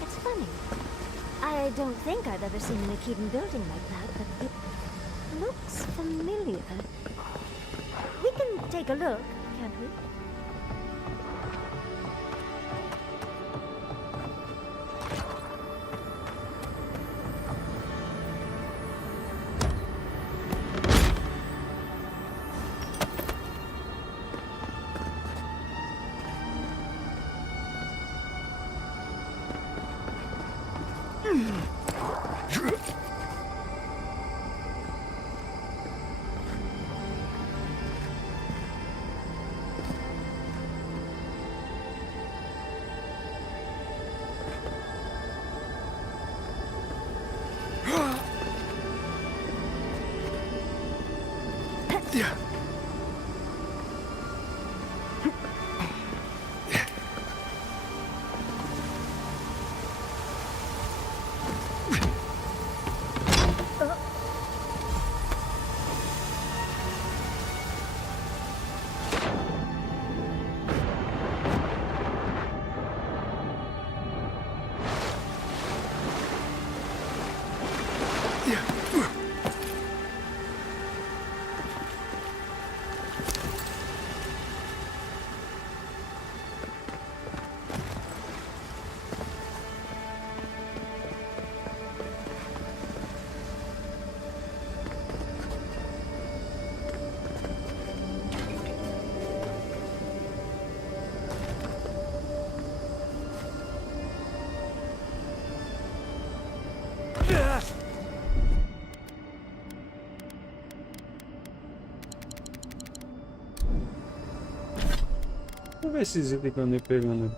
It's funny. I don't think I've ever seen an Akedan building like that, but it looks familiar. We can take a look, can't we? Vamos ver esses itens que eu andei pegando.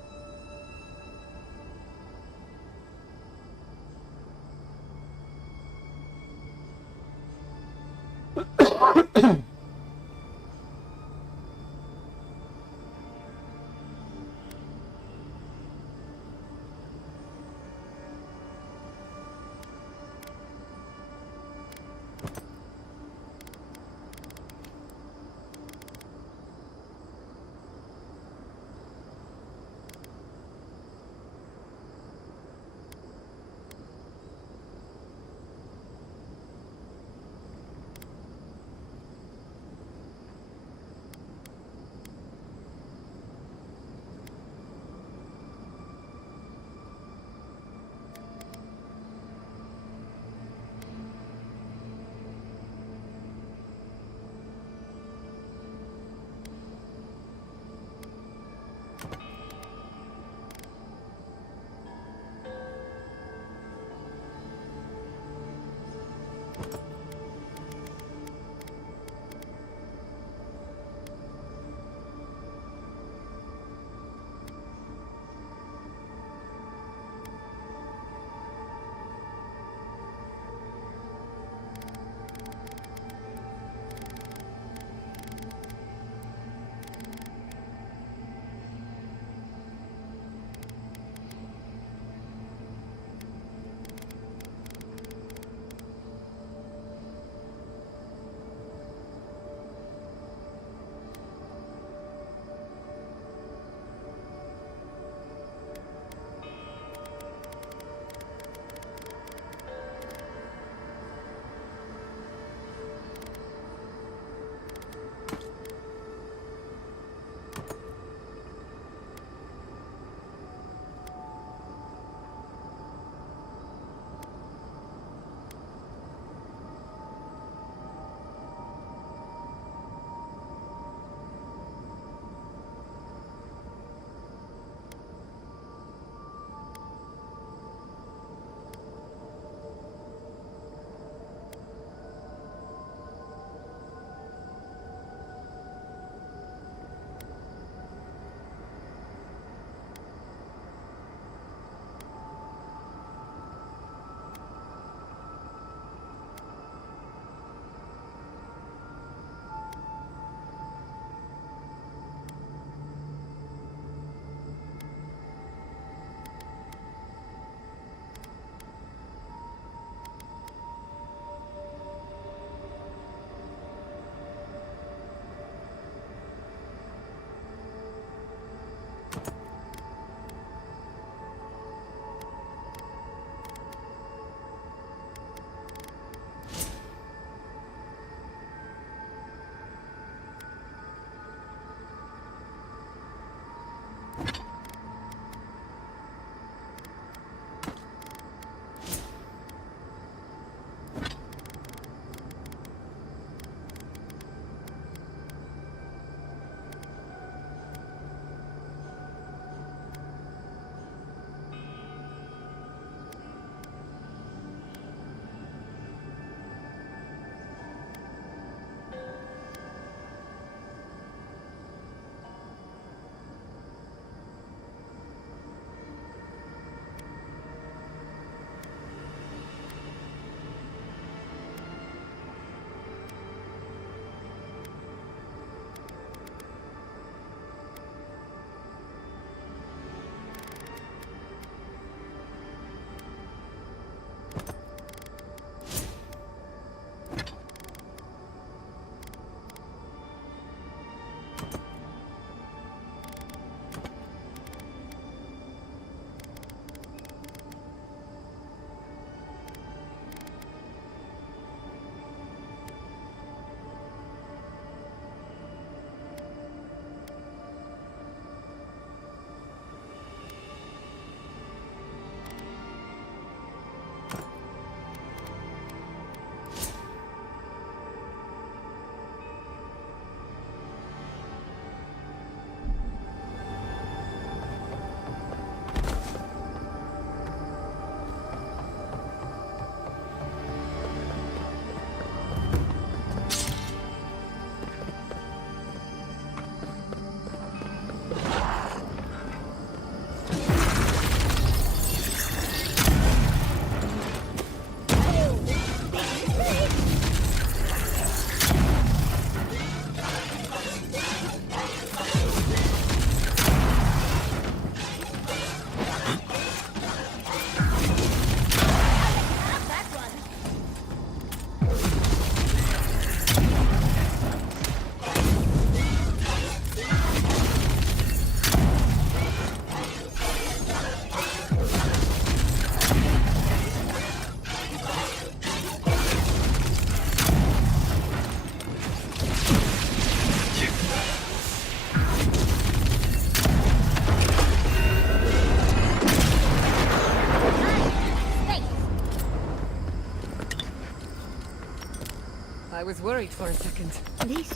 I was worried for a second. This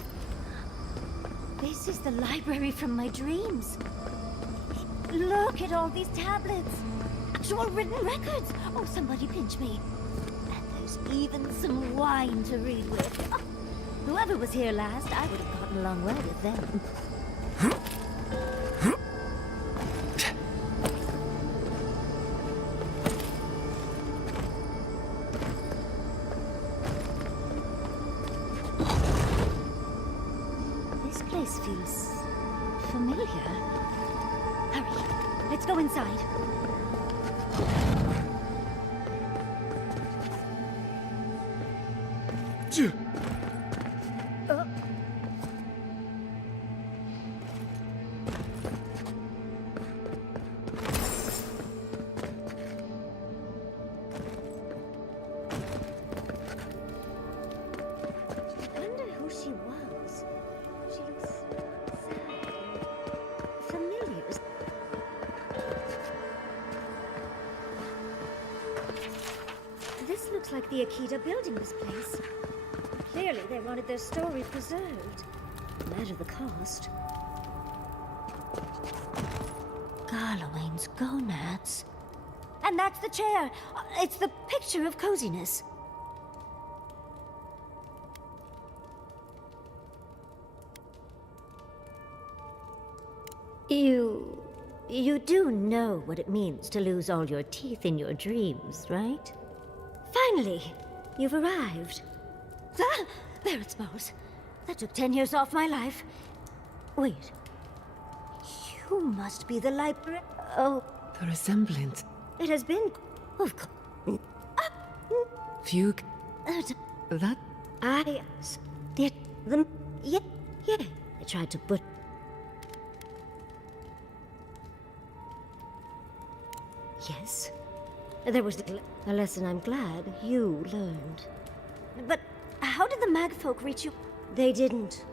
is the library from my dreams. Look at all these tablets. Actual written records. Oh, somebody pinch me. And there's even some wine to read with. Oh, whoever was here last, I would have gotten along well with them. This place feels familiar. Hurry, let's go inside. Like the Akita building this place. Clearly, they wanted their story preserved. No matter the cost. Garlowane's gonads. And that's the chair. It's the picture of coziness. You do know what it means to lose all your teeth in your dreams, right? Finally, you've arrived. Ah, there it smells. That took 10 years off my life. Wait. You must be the library. Oh. The resemblance. It has been. Of course. Fugue. That. I did them. Yeah. I tried to put. Yes. There was a lesson I'm glad you learned. But how did the mag folk reach you? They didn't.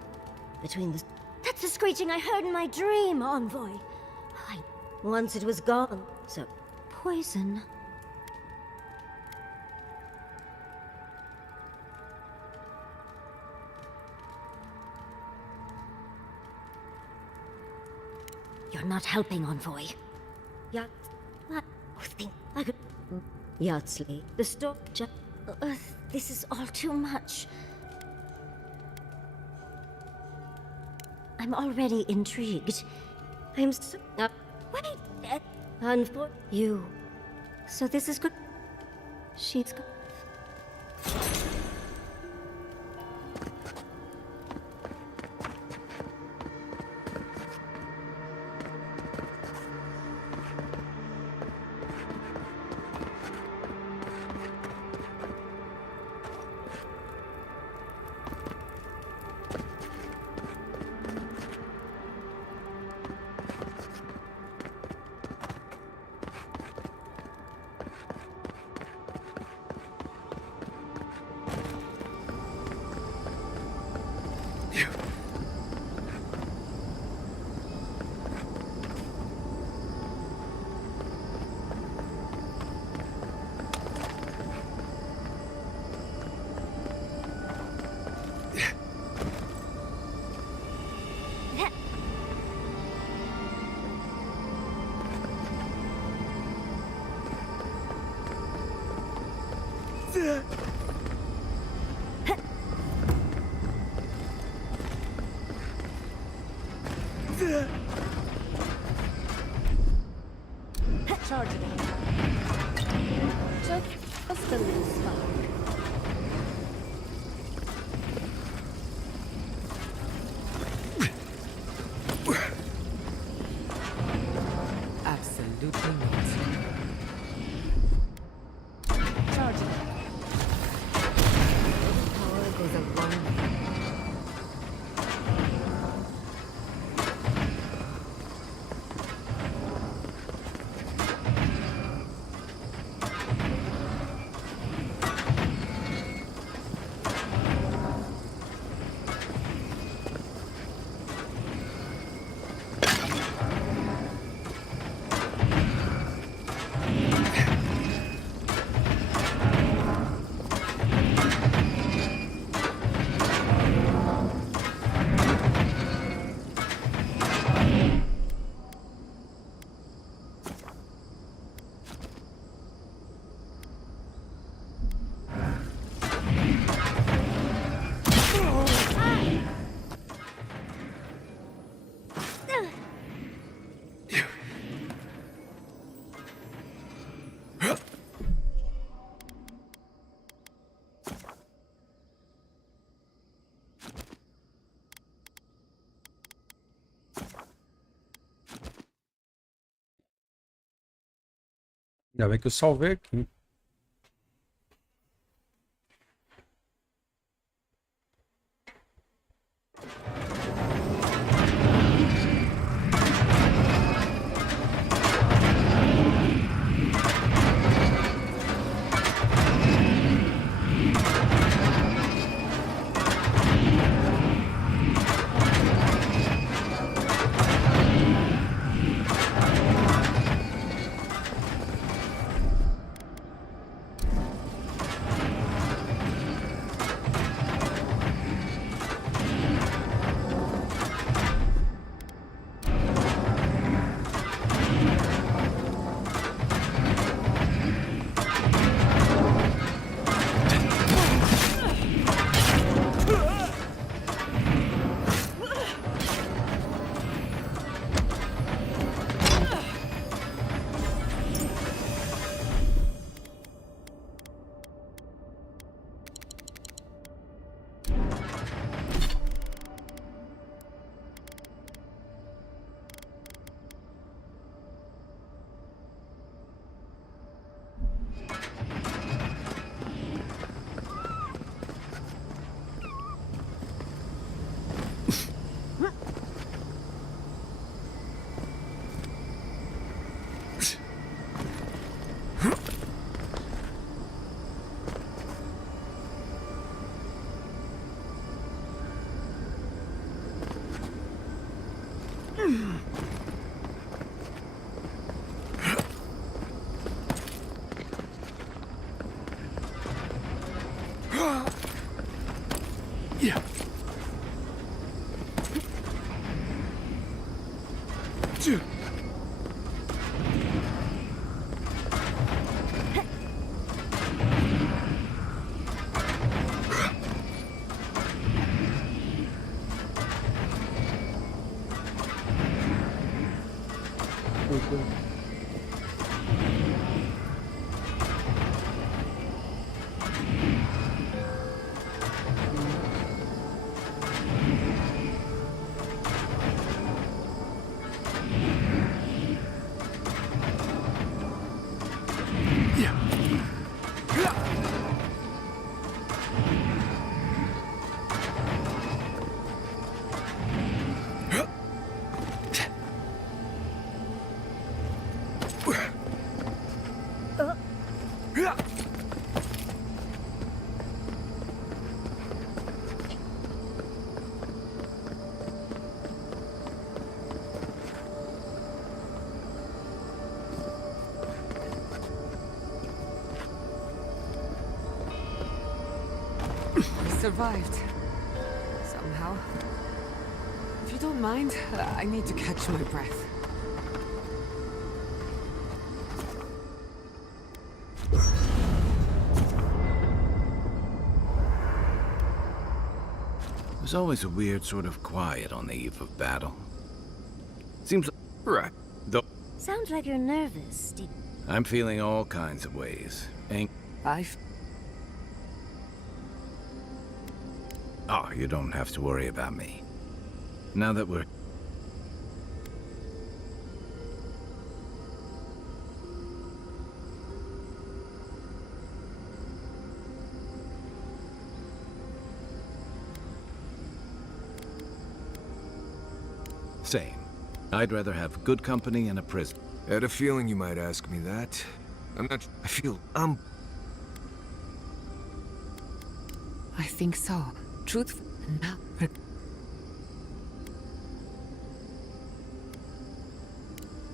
Between the... That's the screeching I heard in my dream, Envoy. Once it was gone, so... Poison. You're not helping, Envoy. Yeah. I could... Yardsley, the store... this is all too much. I'm already intrigued. I'm so... wait! For you. So this is good... She's good... Charge it. Just a little spark. Absolutely not. Charge it. Power goes a long way. Ainda bem que eu salvei aqui. Survived. Somehow. If you don't mind, I need to catch my breath. There's always a weird sort of quiet on the eve of battle. Seems like... Right. Though... Sounds like you're nervous, Steve. I'm feeling all kinds of ways. Oh, you don't have to worry about me. Now that we're... Same. I'd rather have good company in a prison. I had a feeling you might ask me that. I feel I think so. Truthful. Now.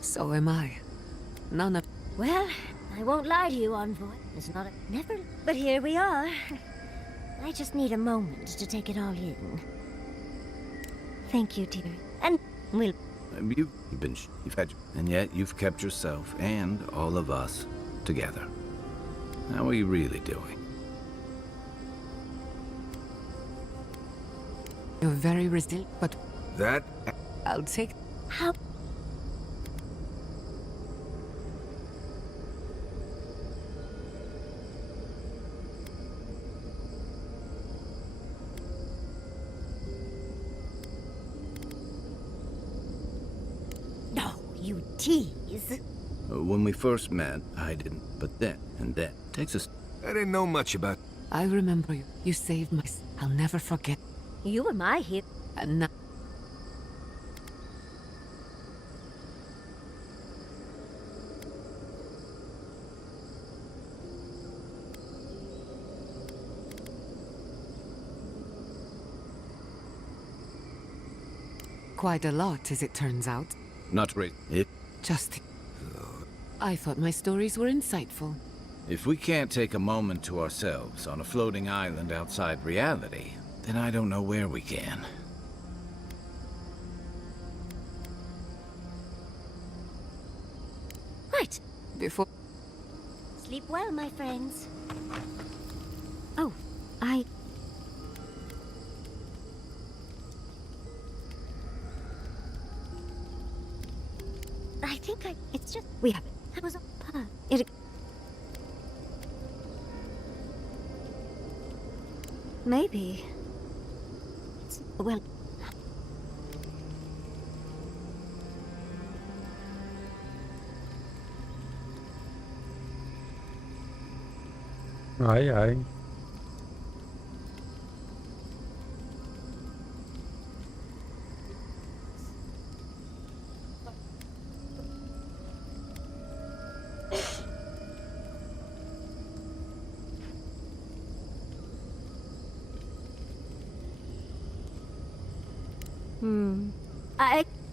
So am I. None of... Well, I won't lie to you, Envoy. It's not a... Never... But here we are. I just need a moment to take it all in. Thank you, dear. And we'll... You've had... And yet you've kept yourself and all of us together. How are you really doing? You're very resilient, but... That... I'll take... How... No, you tease. When we first met, I didn't. But then, and then, takes us. I didn't know much about... I remember you. You saved my... I'll never forget. You were my hero. And now... Quite a lot, as it turns out. Not really. Just... I thought my stories were insightful. If we can't take a moment to ourselves on a floating island outside reality, then I don't know where we can. Right. Before... Sleep well, my friends. Oh, I think it's just... We have it. That was a... It... Maybe. It's... Well... Ai, ai.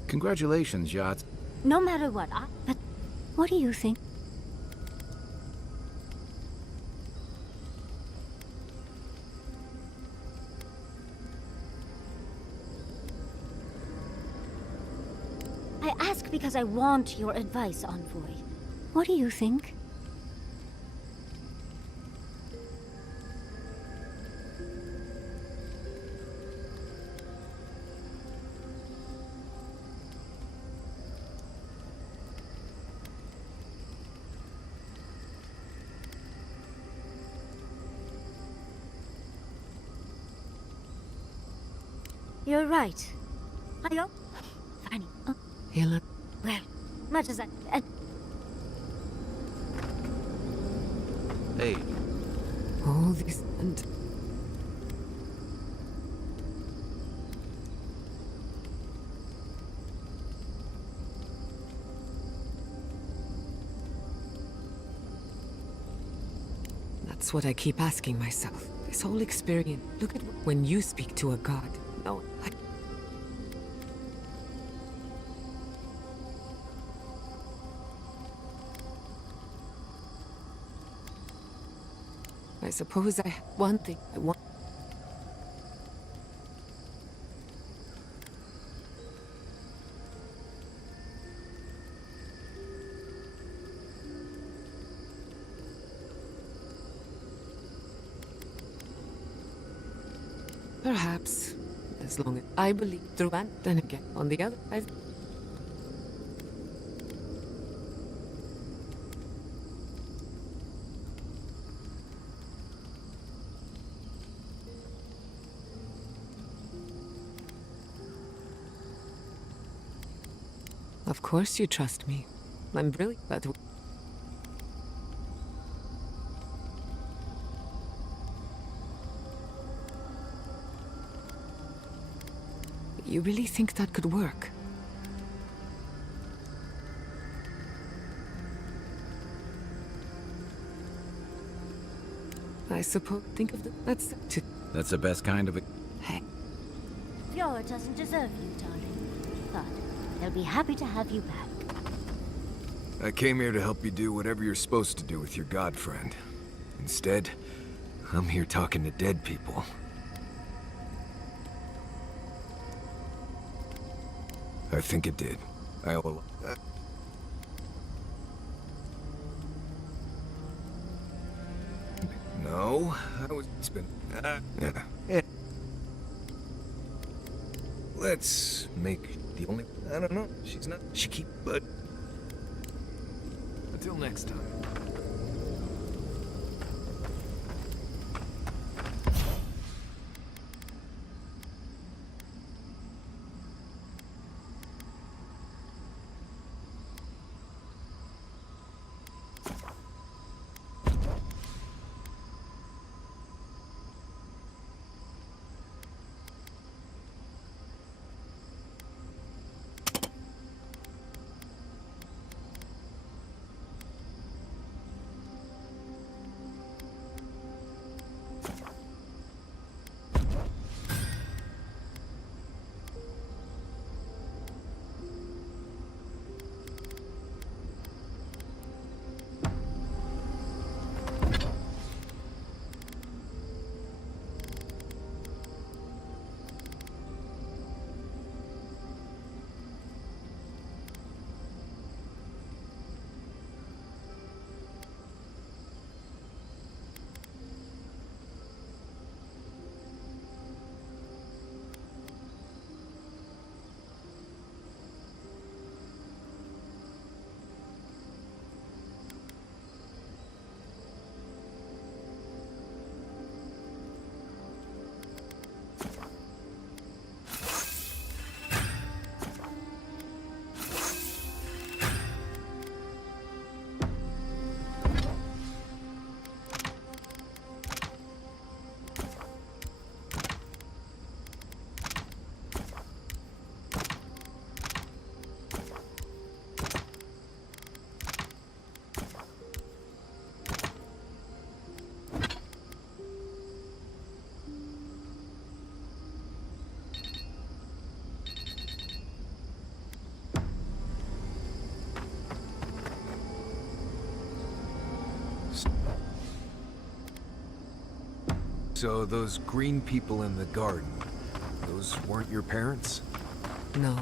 Congratulations, Yacht. No matter what, but what do you think? I ask because I want your advice, Envoy. What do you think? You're right. I go. Funny. Helen. Well, much as I... Hey. All this and... That's what I keep asking myself. This whole experience. Look at when you speak to a god. No, I suppose I have one thing I want. Perhaps, as long as I believe through and then again, on the other, I've... Of course you trust me. I'm brilliant, but... You really think that could work? I suppose... Think of the... That's the best kind of it. Hey. Eora doesn't deserve you, darling. But they'll be happy to have you back. I came here to help you do whatever you're supposed to do with your god friend. Instead, I'm here talking to dead people. I think it did. I will... No, I was... It's been... yeah. Let's make the only... I don't know. She's not... She keep... But... Until next time. So those green people in the garden, those weren't your parents? No.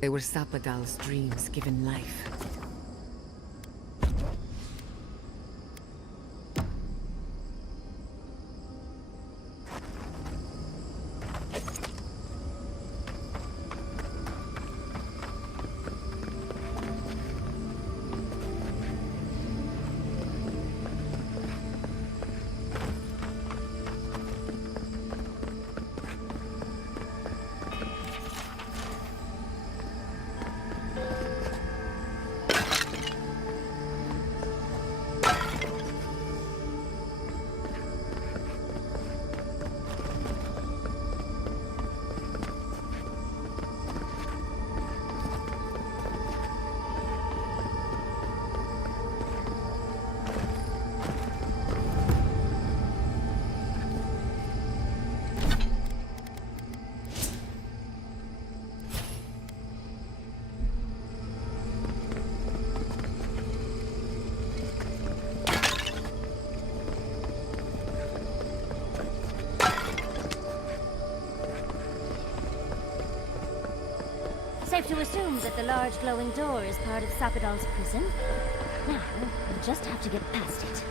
They were Sapadal's dreams given life. Safe to assume that the large glowing door is part of Sapadal's prison? Now, we'll just have to get past it.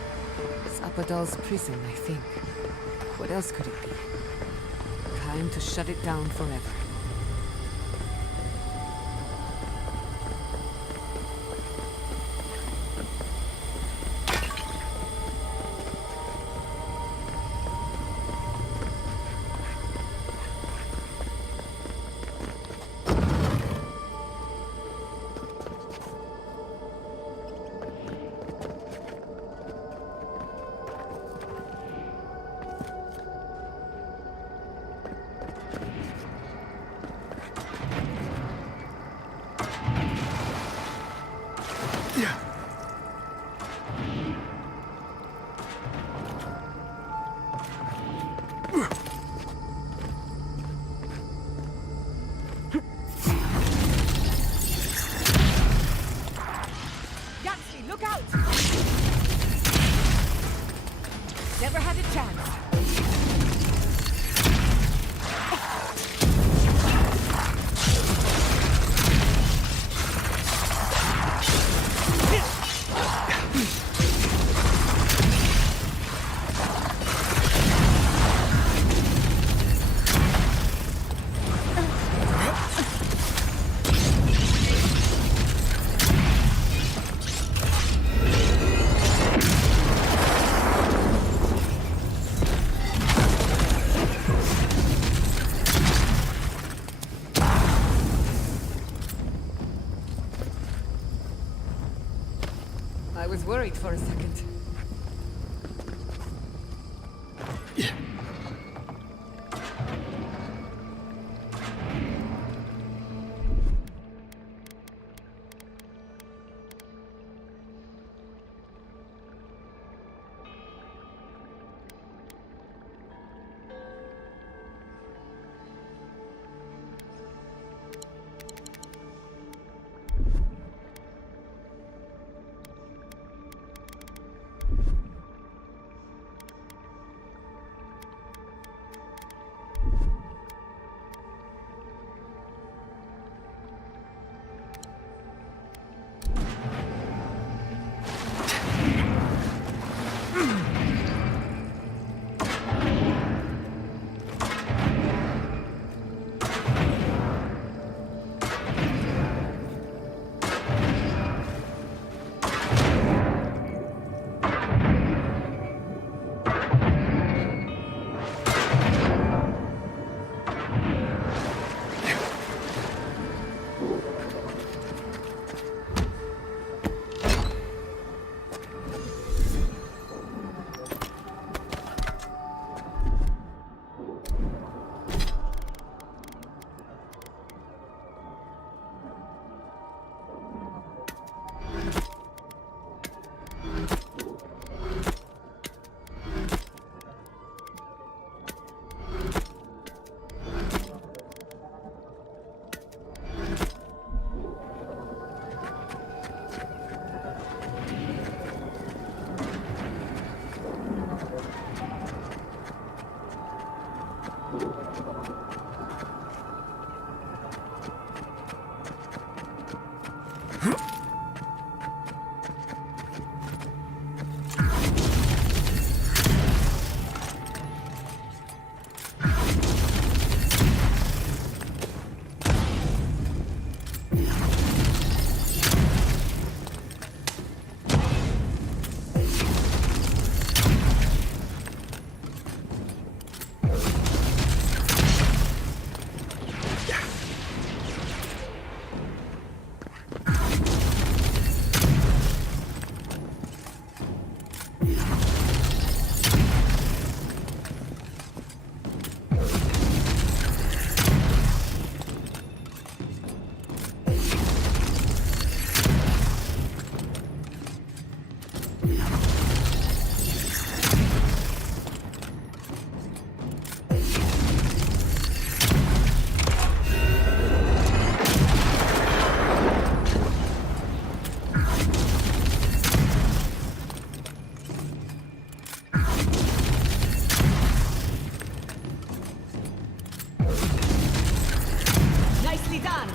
Sapadal's prison, I think. What else could it be? Time to shut it down forever. Look out! Never had a chance. I was worried for a second. done.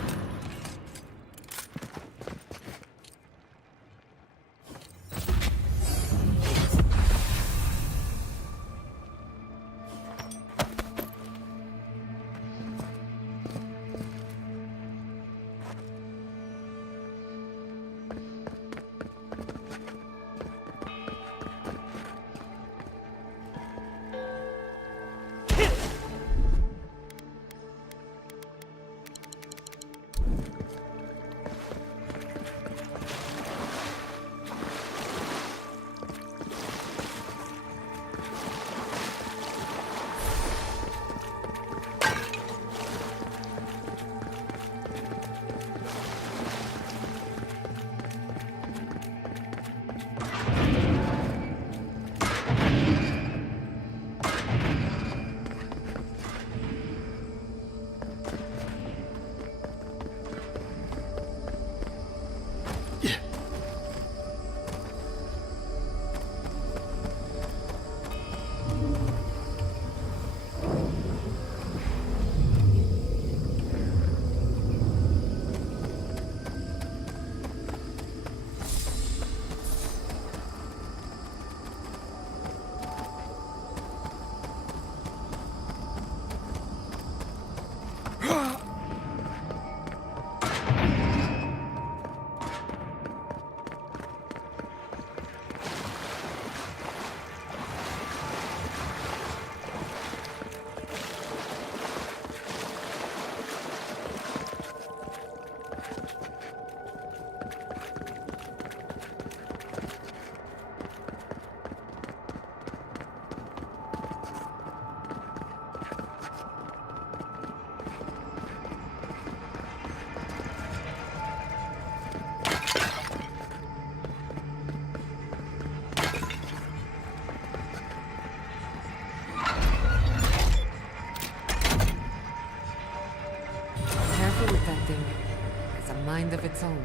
Mind of its own.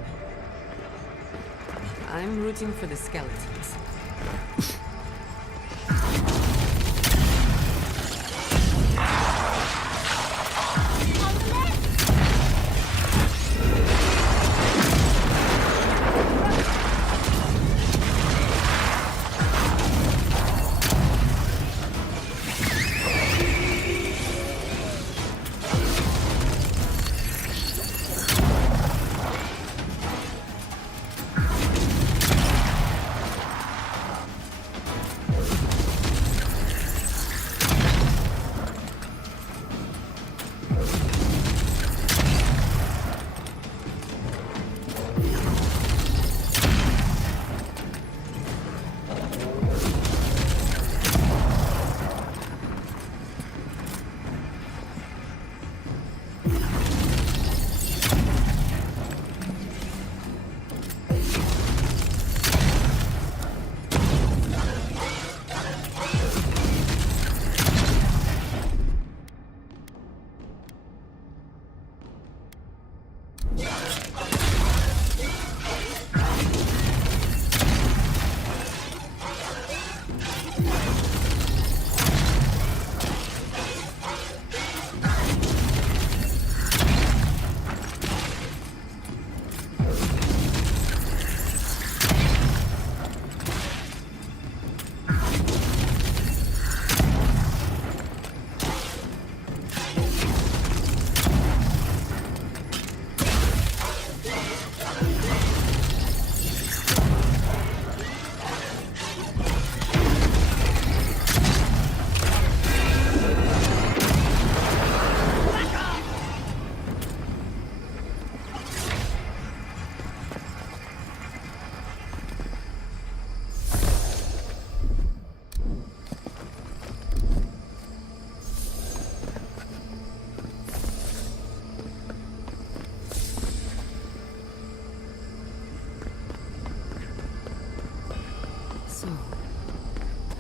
I'm rooting for the skeletons.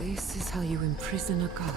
This is how you imprison a god.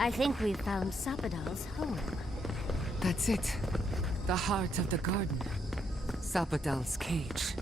I think we've found Sapadal's home. That's it. The heart of the garden. Sapadal's cage.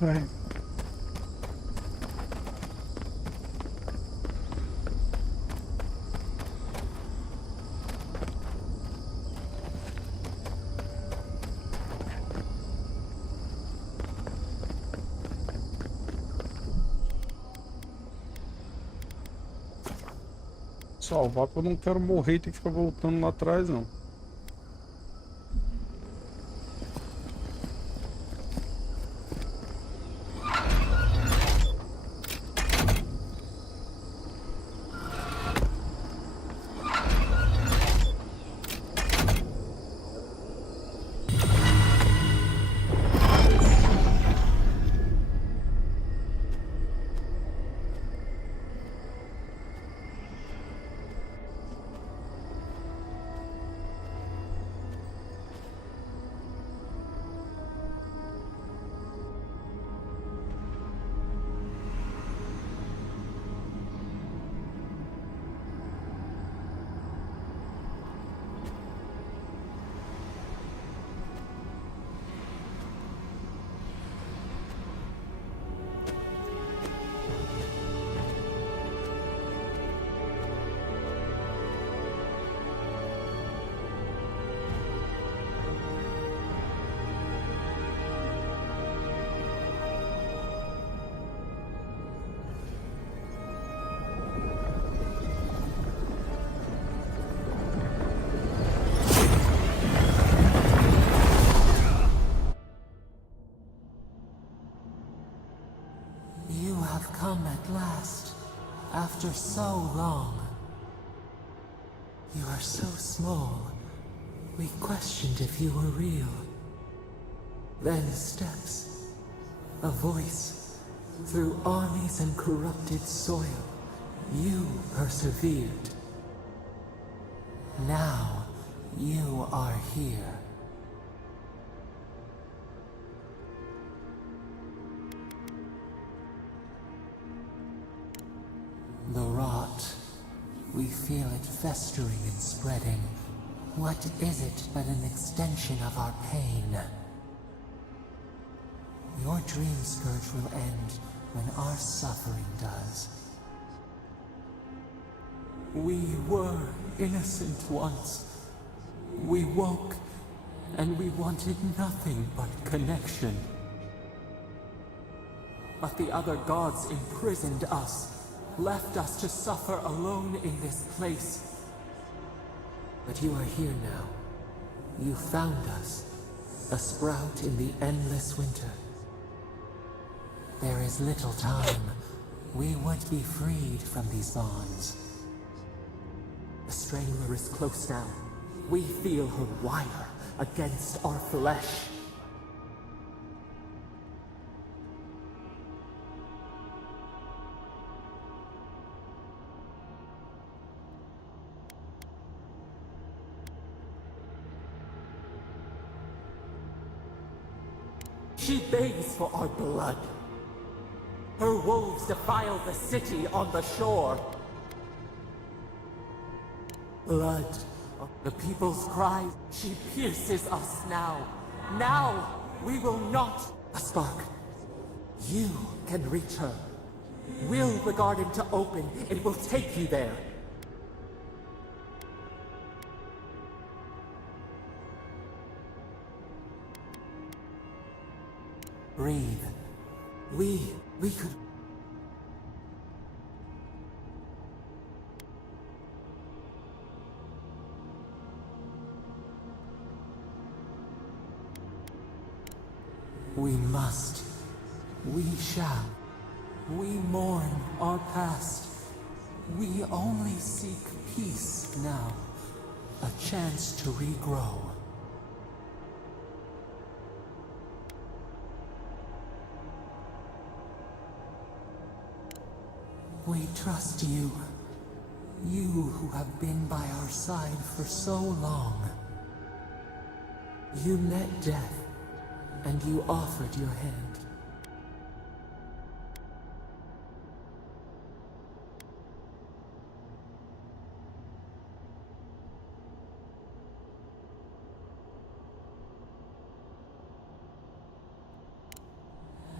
Vai. Salvar, porque eu não quero morrer e ter que ficar voltando lá atrás, não. Come at last, after so long. You are so small, we questioned if you were real. Then steps, a voice, through armies and corrupted soil, you persevered. Now, you are here. The rot. We feel it festering and spreading. What is it but an extension of our pain? Your dream scourge will end when our suffering does. We were innocent once. We woke, and we wanted nothing but connection. But the other gods imprisoned us, left us to suffer alone in this place. But you are here now. You found us, a sprout in the endless winter. There is little time. We would be freed from these bonds. The Strangler is close now. We feel her wire against our flesh. She begs for our blood. Her wolves defile the city on the shore. Blood, the people's cry, she pierces us now. Now, we will not. A spark. You can reach her. Will the garden to open, it will take you there. Breathe. We could... We must. We shall. We mourn our past. We only seek peace now. A chance to regrow. We trust you. You who have been by our side for so long. You met death, and you offered your hand.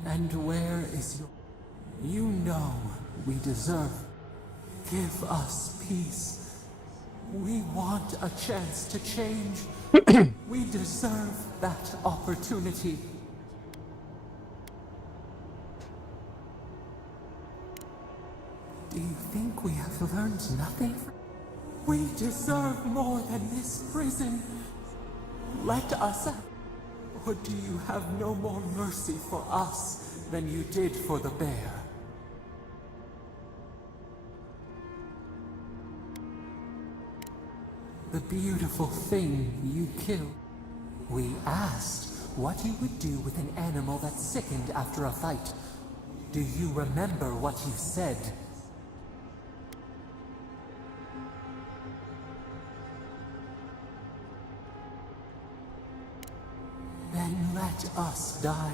And where is your... You know we deserve. Give us peace. We want a chance to change. We deserve that opportunity. Do you think we have learned nothing? We deserve more than this prison. Let us out. Or do you have no more mercy for us than you did for the bear? The beautiful thing you killed. We asked what you would do with an animal that sickened after a fight. Do you remember what you said? Then let us die.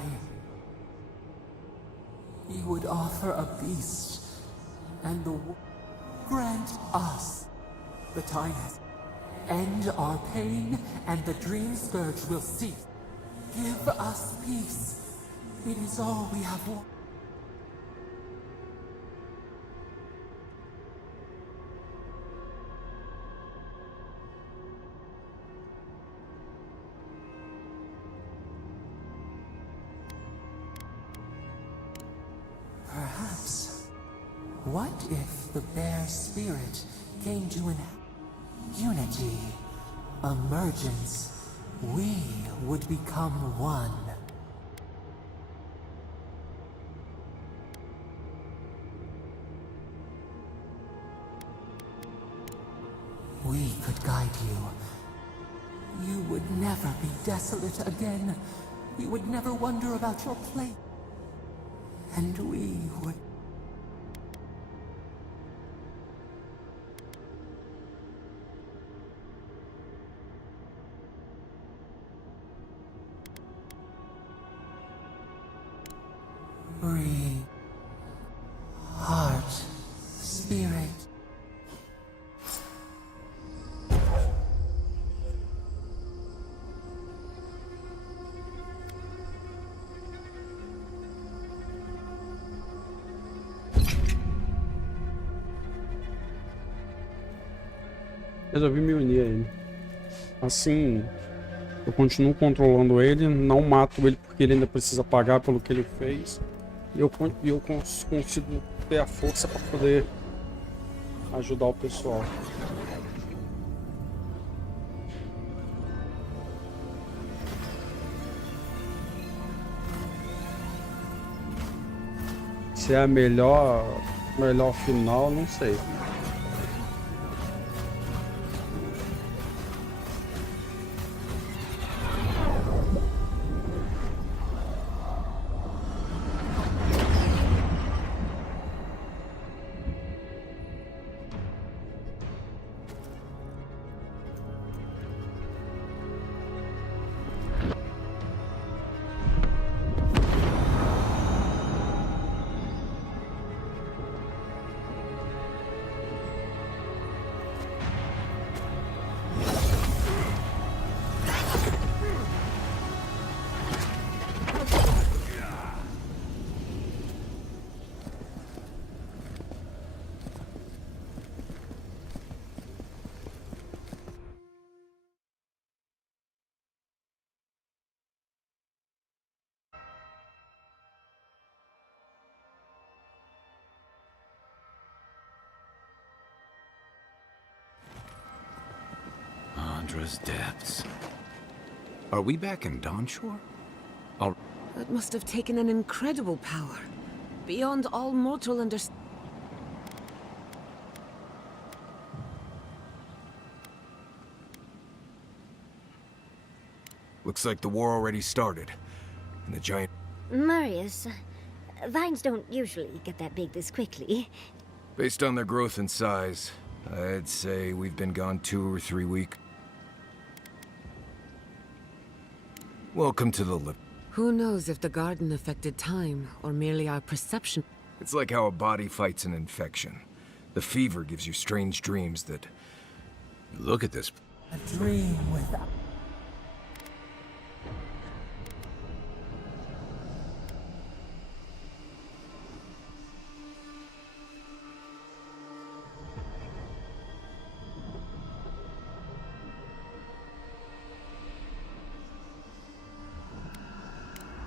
You would offer a beast, and the grant us the time has end our pain, and the dream scourge will cease. Give us peace. It is all we have wanted. Perhaps. What if the bear spirit came to an unity, emergence? We would become one. We could guide you. You would never be desolate again. We would never wonder about your place. And we would... Breathe. Heart. Spirit. Resolvi me unir a ele. Assim, eu continuo controlando ele, não mato ele porque ele ainda precisa pagar pelo que ele fez. E eu consigo ter a força para poder ajudar o pessoal. Se é a melhor final, não sei. Depths. Are we back in Dawnshore? That must have taken an incredible power, beyond all mortal understanding. Looks like the war already started. And the giant... Marius, vines don't usually get that big this quickly. Based on their growth and size, I'd say we've been gone 2 or 3 weeks. Welcome to the lip. Who knows if the garden affected time, or merely our perception? It's like how a body fights an infection. The fever gives you strange dreams that... Look at this. A dream without...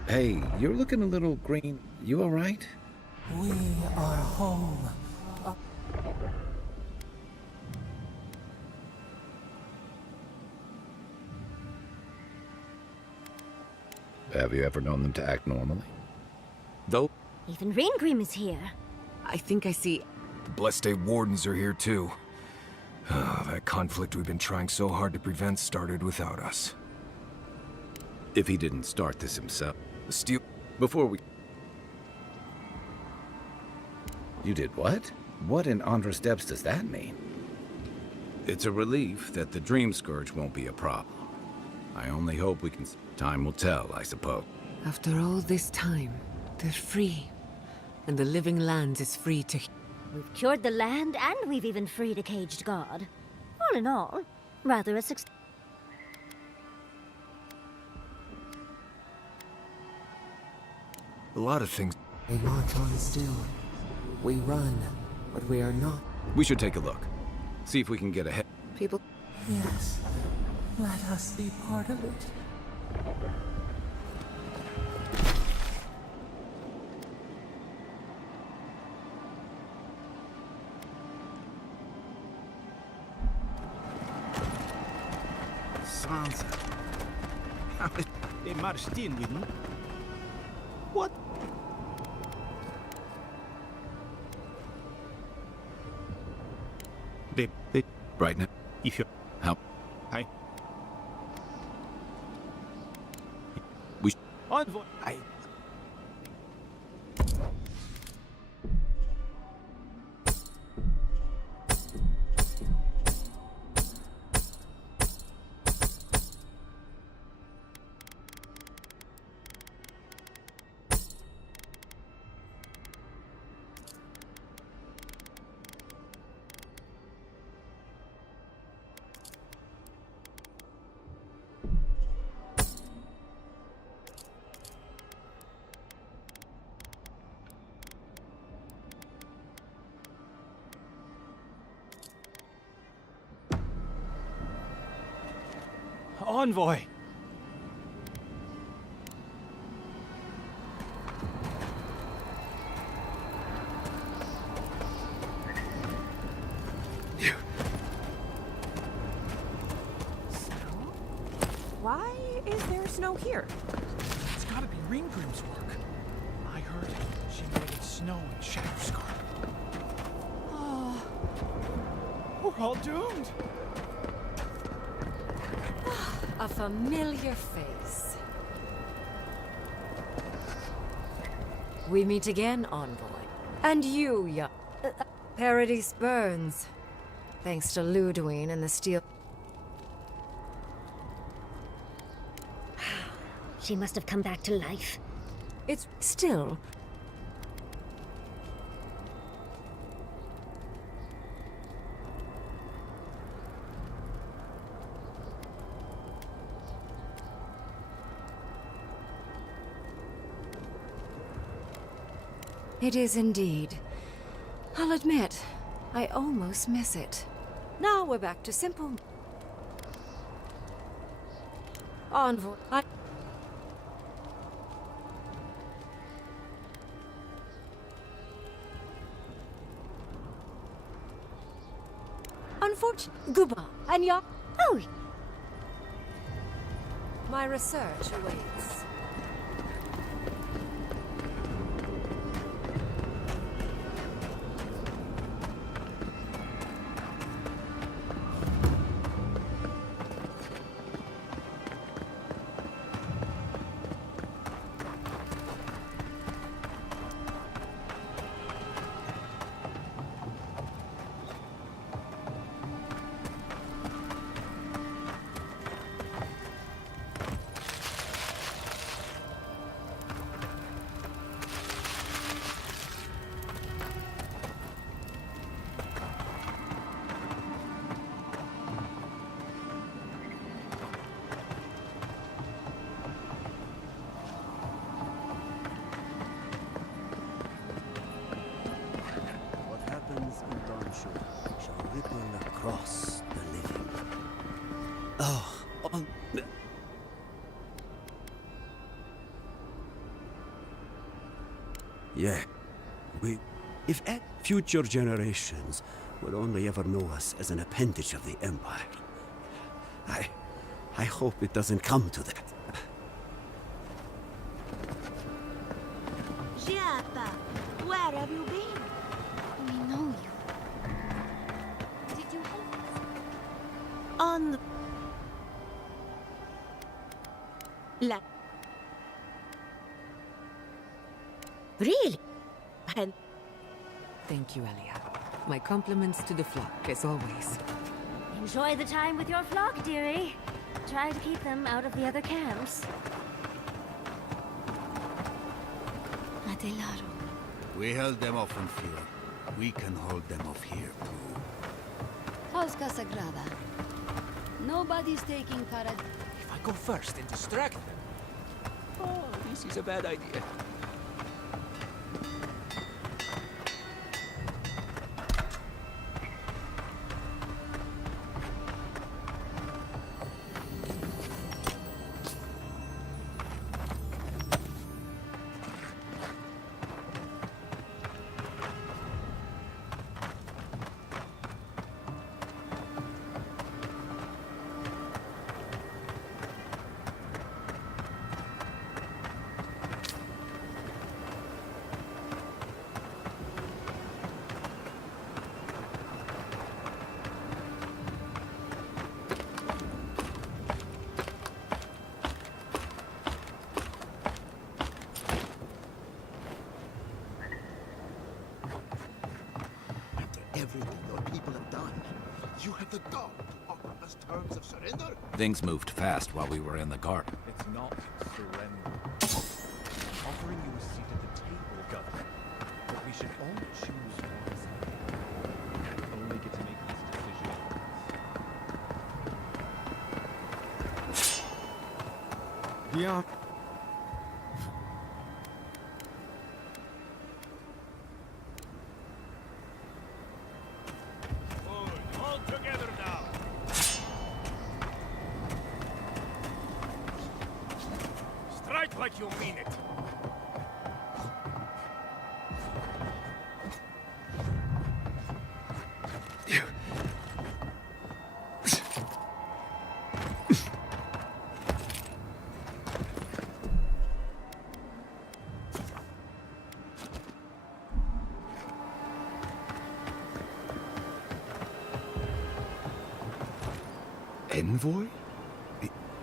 Hey, you're looking a little green. You all right? We are home. Have you ever known them to act normally? Though? Even Ringrim is here. I think I see... The Blessed Wardens are here too. That conflict we've been trying so hard to prevent started without us. If he didn't start this himself. The steel... Before we... You did what? What in Andros Depths does that mean? It's a relief that the Dream Scourge won't be a problem. I only hope we can... Time will tell, I suppose. After all this time, they're free. And the living land is free to... We've cured the land, and we've even freed a caged god. All in all, rather a success. A lot of things... We march on still. We run, but we are not. We should take a look. See if we can get ahead. People... Yes. Let us be part of it. Sansa. They marched in with me. What? They Right now. if you... How? Hi. We... Envoy. I... Envoy. Why is there snow here? It's gotta be Ringgrim's work. I heard she made it snow in Shatterscar. Oh, we're all doomed. A familiar face. We meet again, Envoy. And you, young... Paradise burns. Thanks to Ludwig and the steel... She must have come back to life. It's still... It is indeed. I'll admit, I almost miss it. Now we're back to simple... Envoy, Unfortunately, goodbye. And your... Oh! My research awaits. shall ripple across the living. Oh, on... Yeah, if future generations will only ever know us as an appendage of the Empire, I hope it doesn't come to that. Giappa, where have you been? We know you. Did you hate us? On the... Really? And Thank you, Elia. My compliments to the flock, as always. enjoy the time with your flock, dearie. Try to keep them out of the other camps. Adelaro. We held them off in Fiora. We can hold them off here, too. Fosca Sagrada. Nobody's taking Parad. If I go first and distract them. Oh, this is a bad idea. Everything your people have done. You have the gall to offer us terms of surrender? Things moved fast while we were in the garden. It's not surrender. Offering you a seat at the table, Governor. But we should all choose wisely. We only get to make this decision. Yeah. All together now. Strike like you mean it. Envoy?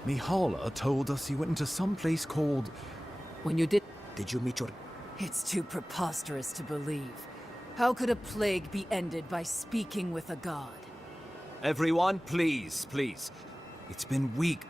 Mihala told us you went into some place called... When you did... Did you meet your... It's too preposterous to believe. How could a plague be ended by speaking with a god? Everyone, please, please. It's been weeks.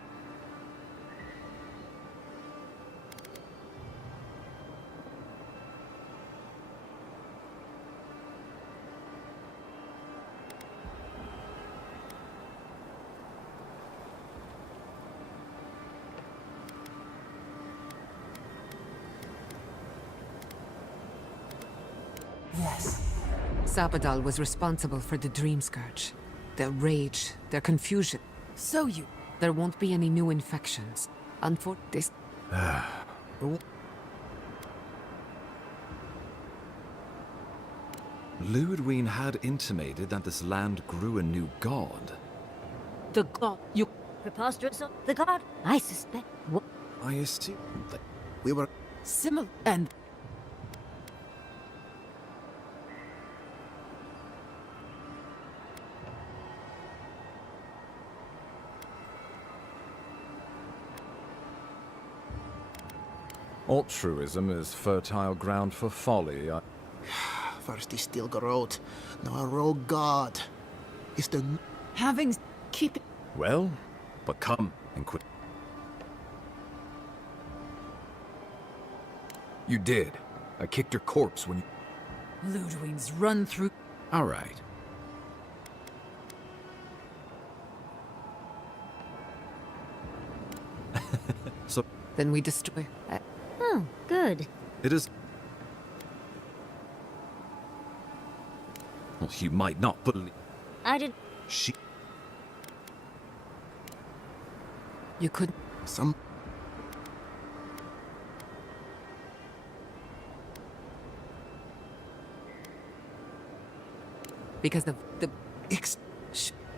Yes. Sabadal was responsible for the Dream Scourge. Their rage, their confusion. So you... There won't be any new infections. This... Ludwig had intimated that this land grew a new god. The god... You... Preposterous. The god, I suspect. What? I assumed that We were... Similar and... altruism is fertile ground for folly. First he still growth, now a rogue god. Is the... Having... Keep it... Well, but come and quit. You did. I kicked your corpse when you... Ludwig's run through... All right. So... Then we destroy... Oh, good. It is... Well, you might not believe. I did. She. You could. Some. Because of the.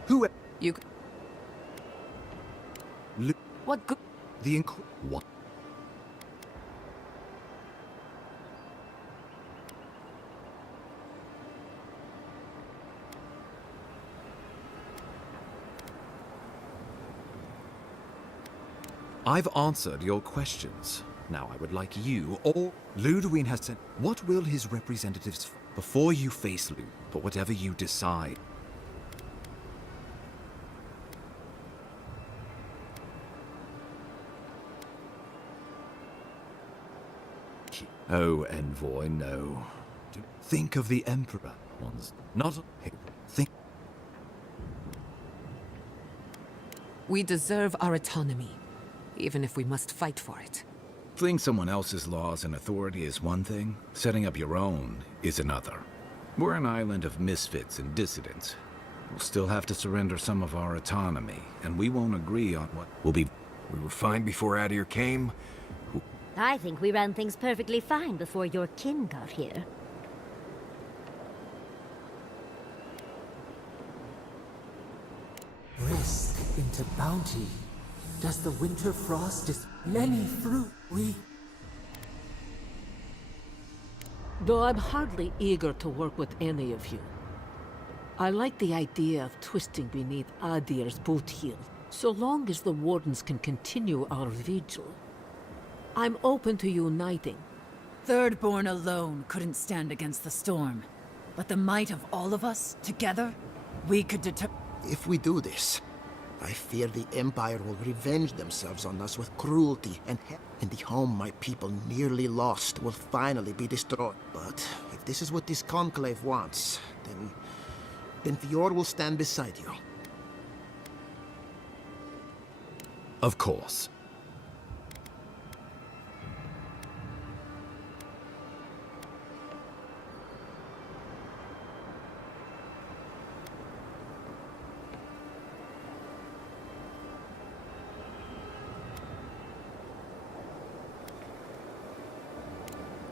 Who? You. What good? What? I've answered your questions. Now I would like you, or Ludwig has sent. What will his representatives before you face Lud? But whatever you decide. Oh, envoy, no. Think of the Emperor. One's not. Think. We deserve our autonomy, even if we must fight for it. Fleeing someone else's laws and authority is one thing, setting up your own is another. We're an island of misfits and dissidents. We'll still have to surrender some of our autonomy, and we won't agree on what will be. We were fine before Adir came. I think we ran things perfectly fine before your kin got here. Risk into bounty. Does the winter frost is many fruit we... Though I'm hardly eager to work with any of you. I like the idea of twisting beneath Adir's boot heel, so long as the Wardens can continue our vigil. I'm open to uniting. Thirdborn alone couldn't stand against the storm. But the might of all of us, together, we could deter... If we do this, I fear the Empire will revenge themselves on us with cruelty and the home my people nearly lost will finally be destroyed. But if this is what this conclave wants, then Fior will stand beside you. Of course.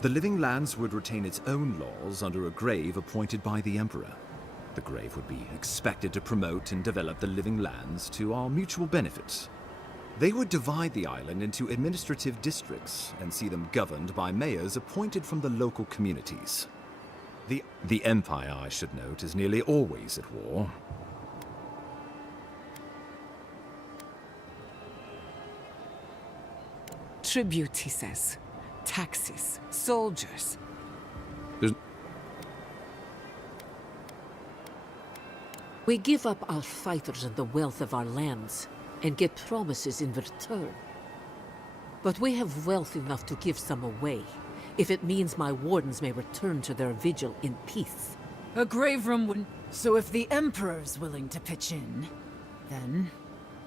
The Living Lands would retain its own laws under a grave appointed by the Emperor. The grave would be expected to promote and develop the Living Lands to our mutual benefit. They would divide the island into administrative districts and see them governed by mayors appointed from the local communities. The Empire, I should note, is nearly always at war. Tribute, he says. Taxes, soldiers. We give up our fighters and the wealth of our lands, and get promises in return. But we have wealth enough to give some away, if it means my Wardens may return to their vigil in peace. A grave room wouldn't... So if the Emperor's willing to pitch in, then...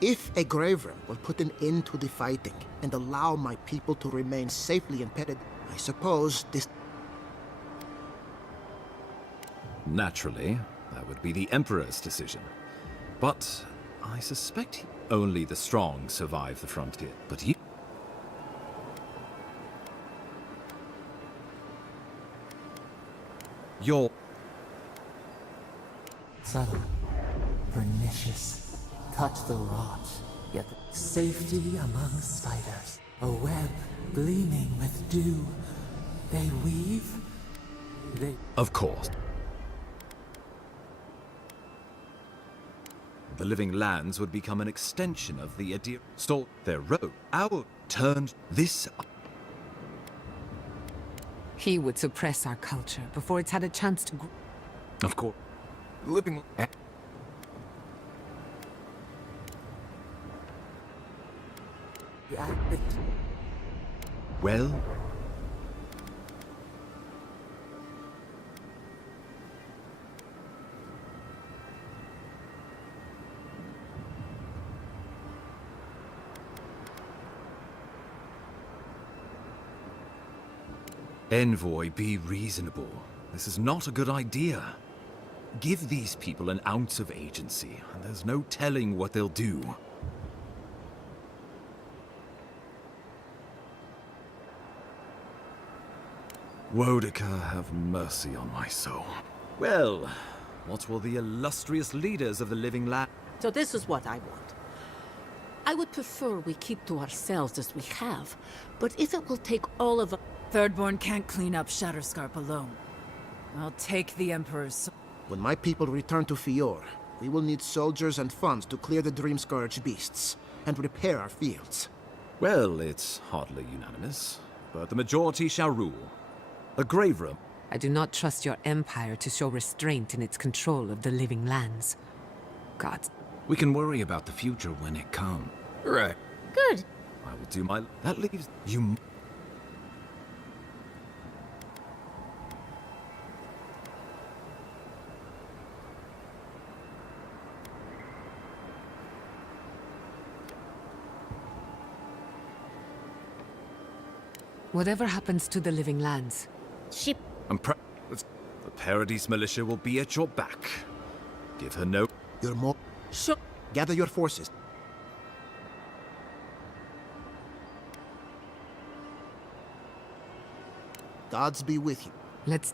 If a grave room will put an end to the fighting and allow my people to remain safely in Perid, I suppose this... Naturally, that would be the Emperor's decision. But I suspect only the strong survive the frontier. But he... You're... Subtle, pernicious. Touch the rot, yet safety among spiders. A web gleaming with dew. They weave. They... Of course. The Living Lands would become an extension of the Adir. Stole their road. Our turned this up. He would suppress our culture before it's had a chance to grow. Of course. Living... Well... Envoy, be reasonable. This is not a good idea. Give these people an ounce of agency, and there's no telling what they'll do. Wodika, have mercy on my soul. Well, what will the illustrious leaders of the living land... So this is what I want. I would prefer we keep to ourselves as we have, but if it will take all of us... Thirdborn can't clean up Shatterscarp alone. I'll take the Emperor's... When my people return to Fior, we will need soldiers and funds to clear the Dream-Scourge beasts, and repair our fields. Well, it's hardly unanimous, but the majority shall rule. A grave room. I do not trust your empire to show restraint in its control of the living lands. Gods. We can worry about the future when it comes. Right. Good. I will do my... That leaves you... Whatever happens to the living lands? Ship. The Paradise militia will be at your back. Give her no... You're more... Sure. Gather your forces. Gods be with you. Let's...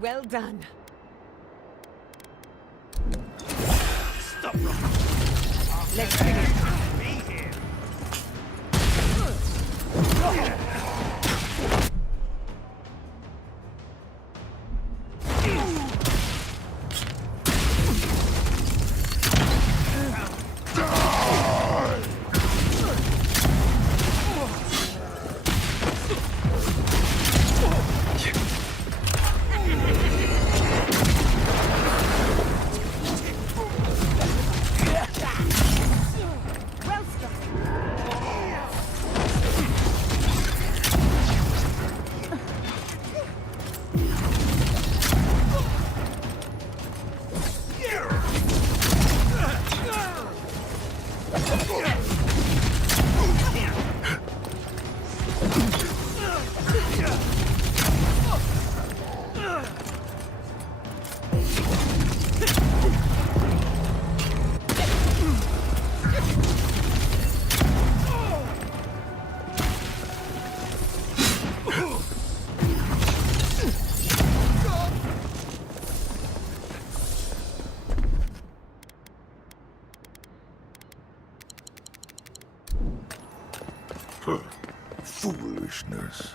Well done. Stop. Let's finish. Be here. Foolishness.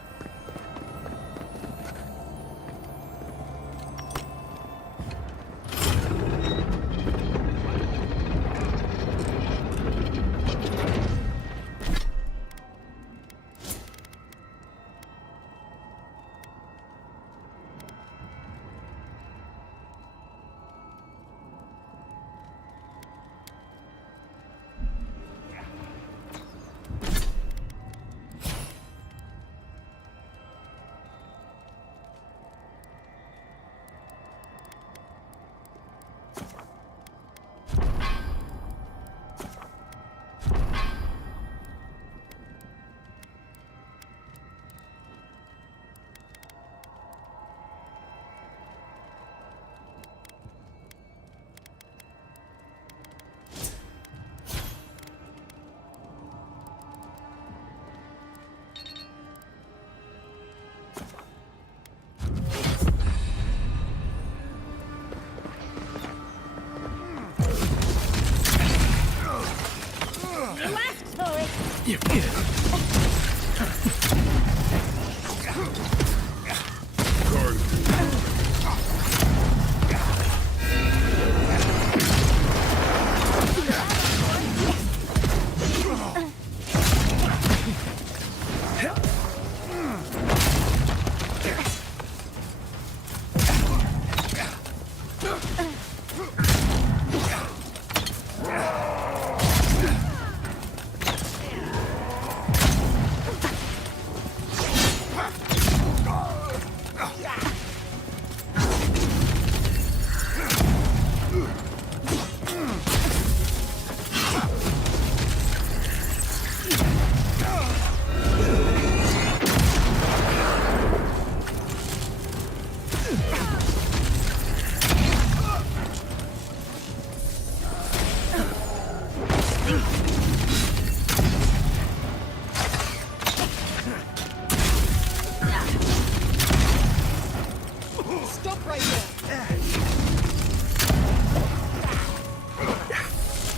Stop right there!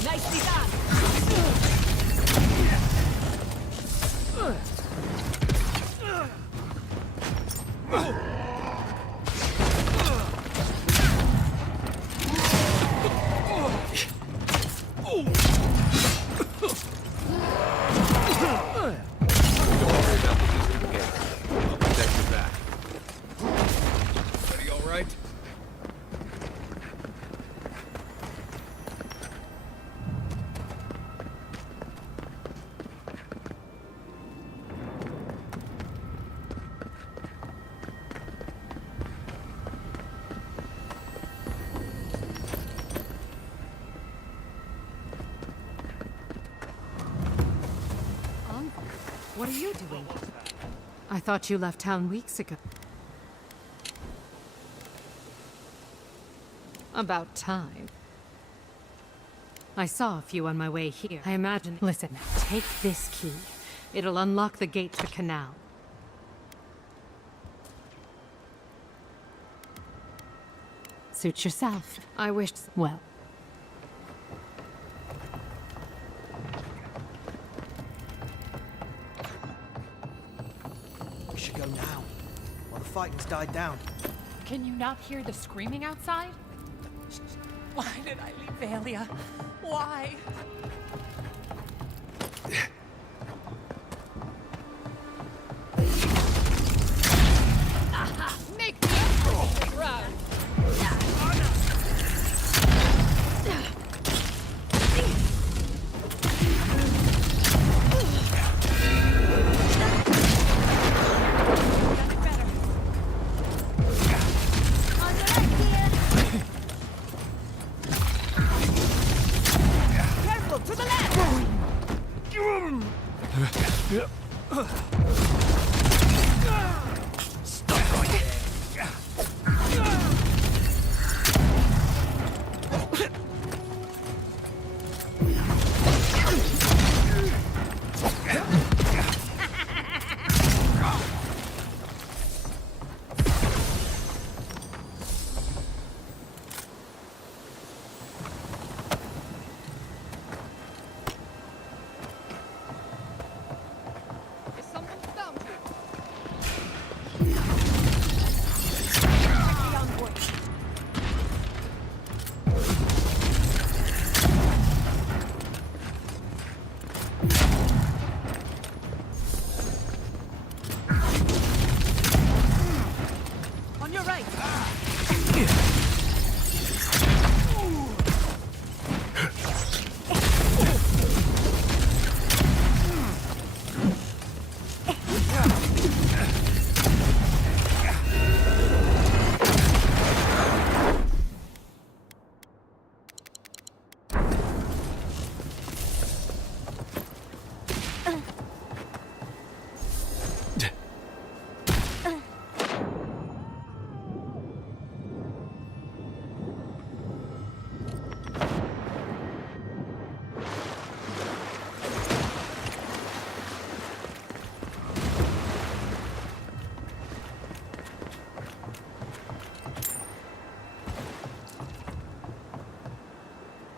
Nicely done! What are you doing? I thought you left town weeks ago. About time. I saw a few on my way here. I imagine... Listen, take this key. It'll unlock the gate to Canal. Suit yourself. I wished... well... We should go now, while the fighting's died down. Can you not hear the screaming outside? Why did I leave Valia? Why? Make me run!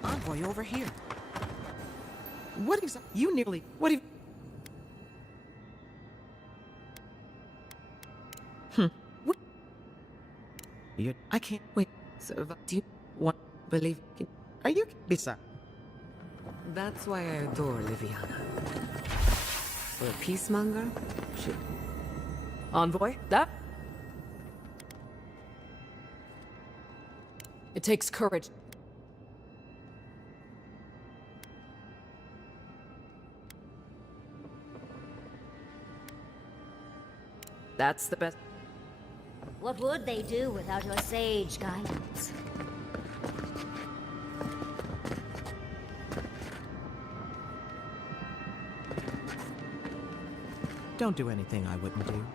Envoy over here. What is... You nearly... What have... What? I can't... Wait. So, do you want... Believe... Are you... Bisa? That's why I adore Liviana. For a peacemonger, she... Envoy, that? It takes courage. That's the best. What would they do without your sage guidance? Don't do anything I wouldn't do.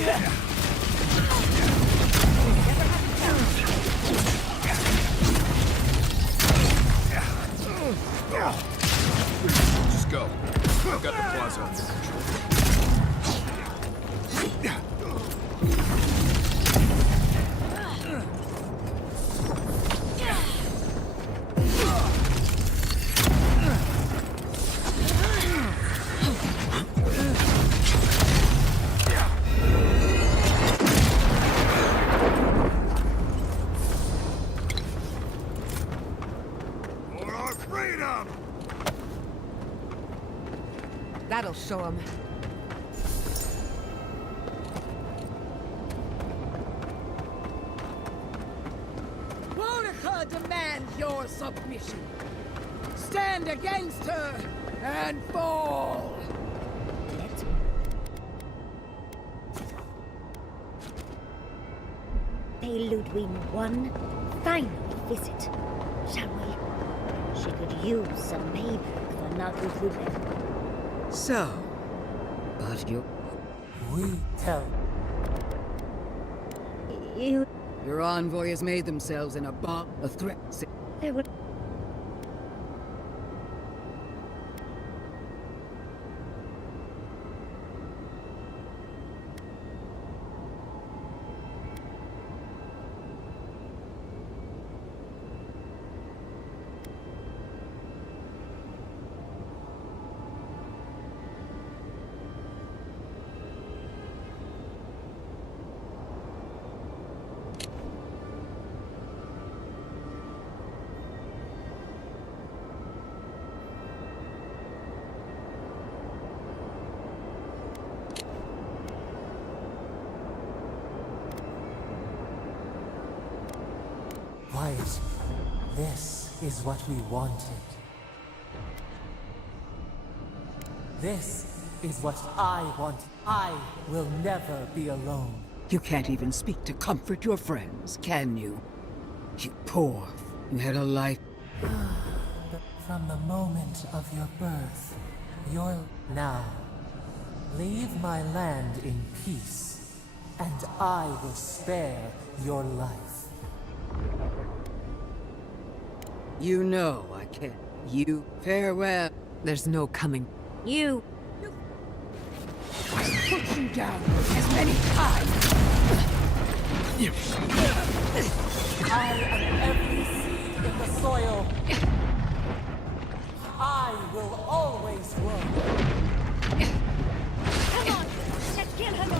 Just go. I've got the plaza under control. That'll show him. Monica demands your submission. Stand against her and fall. Pay Ludwig one final visit, shall we? She could use some payback for not including. So, but We tell. You. Your envoy has made themselves in a threat. There would. Wyatt, this is what we wanted. This is what I want. I will never be alone. You can't even speak to comfort your friends, can you? You poor. You had a life. From the moment of your birth, you're now. Leave my land in peace, and I will spare your life. you know I can't. You farewell. There's no coming. You. Put you down as many times. I am every seed in the soil. I will always grow. Come on, let's kill him.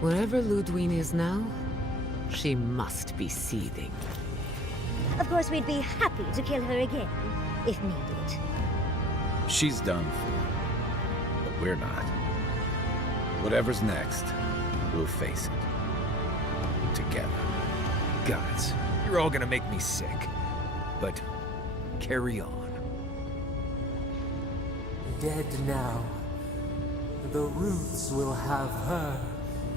Wherever Ludwine is now, she must be seething. Of course, we'd be happy to kill her again, if needed. She's done for, but we're not. Whatever's next, we'll face it. Together. Guys, you're all gonna make me sick. But carry on. Dead now. The roots will have her,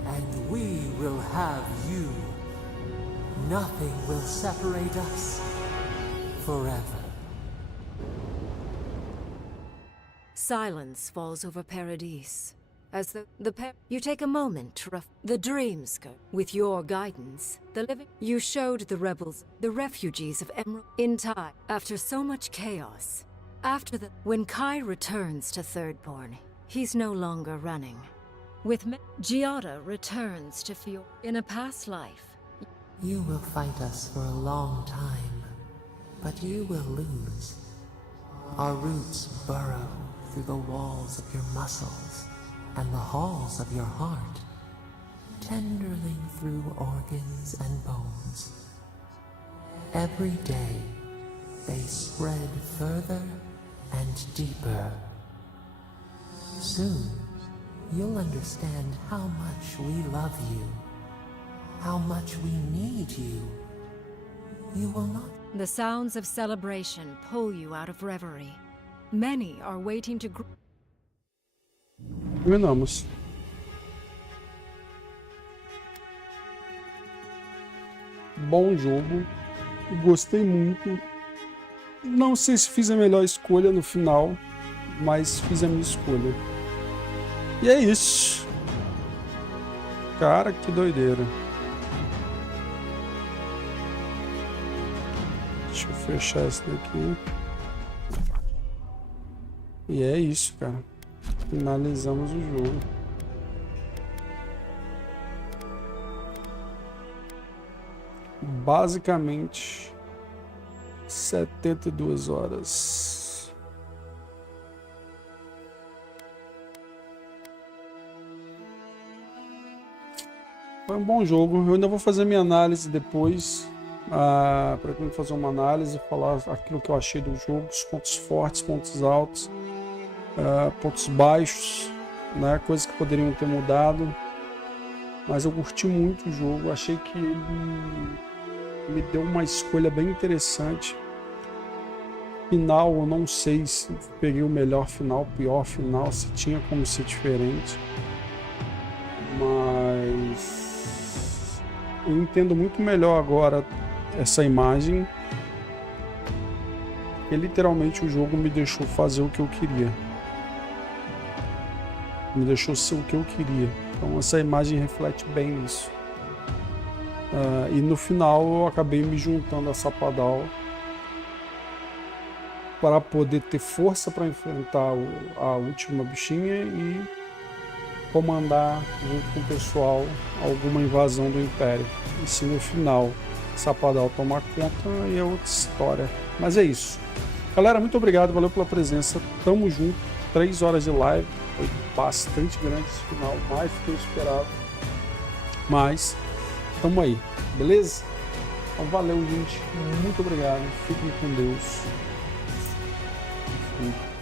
and we will have you. Nothing will separate us forever. Silence falls over Paradise. As you take a moment to the dreams go. With your guidance, the living you showed the rebels, the refugees of Emerald in time. After so much chaos, when Kai returns to Thirdborn, he's no longer running. With Giada returns to Fior in a past life. You will fight us for a long time, but you will lose. Our roots burrow through the walls of your muscles and the halls of your heart, tenderly through organs and bones. Every day, they spread further and deeper. Soon, you'll understand how much we love you, how much we need you. You will not. The sounds of celebration pull you out of reverie. Many are waiting to Terminamos. Bom jogo. Gostei muito. Não sei se fiz a melhor escolha no final, mas fiz a minha escolha. E é isso. Cara, que doideira. Deixa eu fechar esse daqui. E é isso, cara. Finalizamos o jogo. Basicamente 72 horas. Foi um bom jogo. Eu ainda vou fazer minha análise depois. Pretendo fazer uma análise, falar aquilo que eu achei do jogo, os pontos fortes, pontos altos, pontos baixos, né, coisas que poderiam ter mudado. mas eu curti muito o jogo, achei que ele me deu uma escolha bem interessante. Final, eu não sei se peguei o melhor final, o pior final, se tinha como ser diferente, mas eu entendo muito melhor agora essa imagem, porque literalmente o jogo me deixou fazer o que eu queria, me deixou ser o que eu queria. Então essa imagem reflete bem isso. E no final eu acabei me juntando a Sapadal para poder ter força para enfrentar a última bichinha e comandar junto com o pessoal alguma invasão do Império. E se no final Sapadal tomar conta, aí é outra história. Mas é isso. Galera, muito obrigado, valeu pela presença. Tamo junto. 3 horas de live. Foi bastante grande esse final, mais do que eu esperava. Mas tamo aí, beleza? Então valeu, gente. Muito obrigado. Fiquem com Deus. Fui.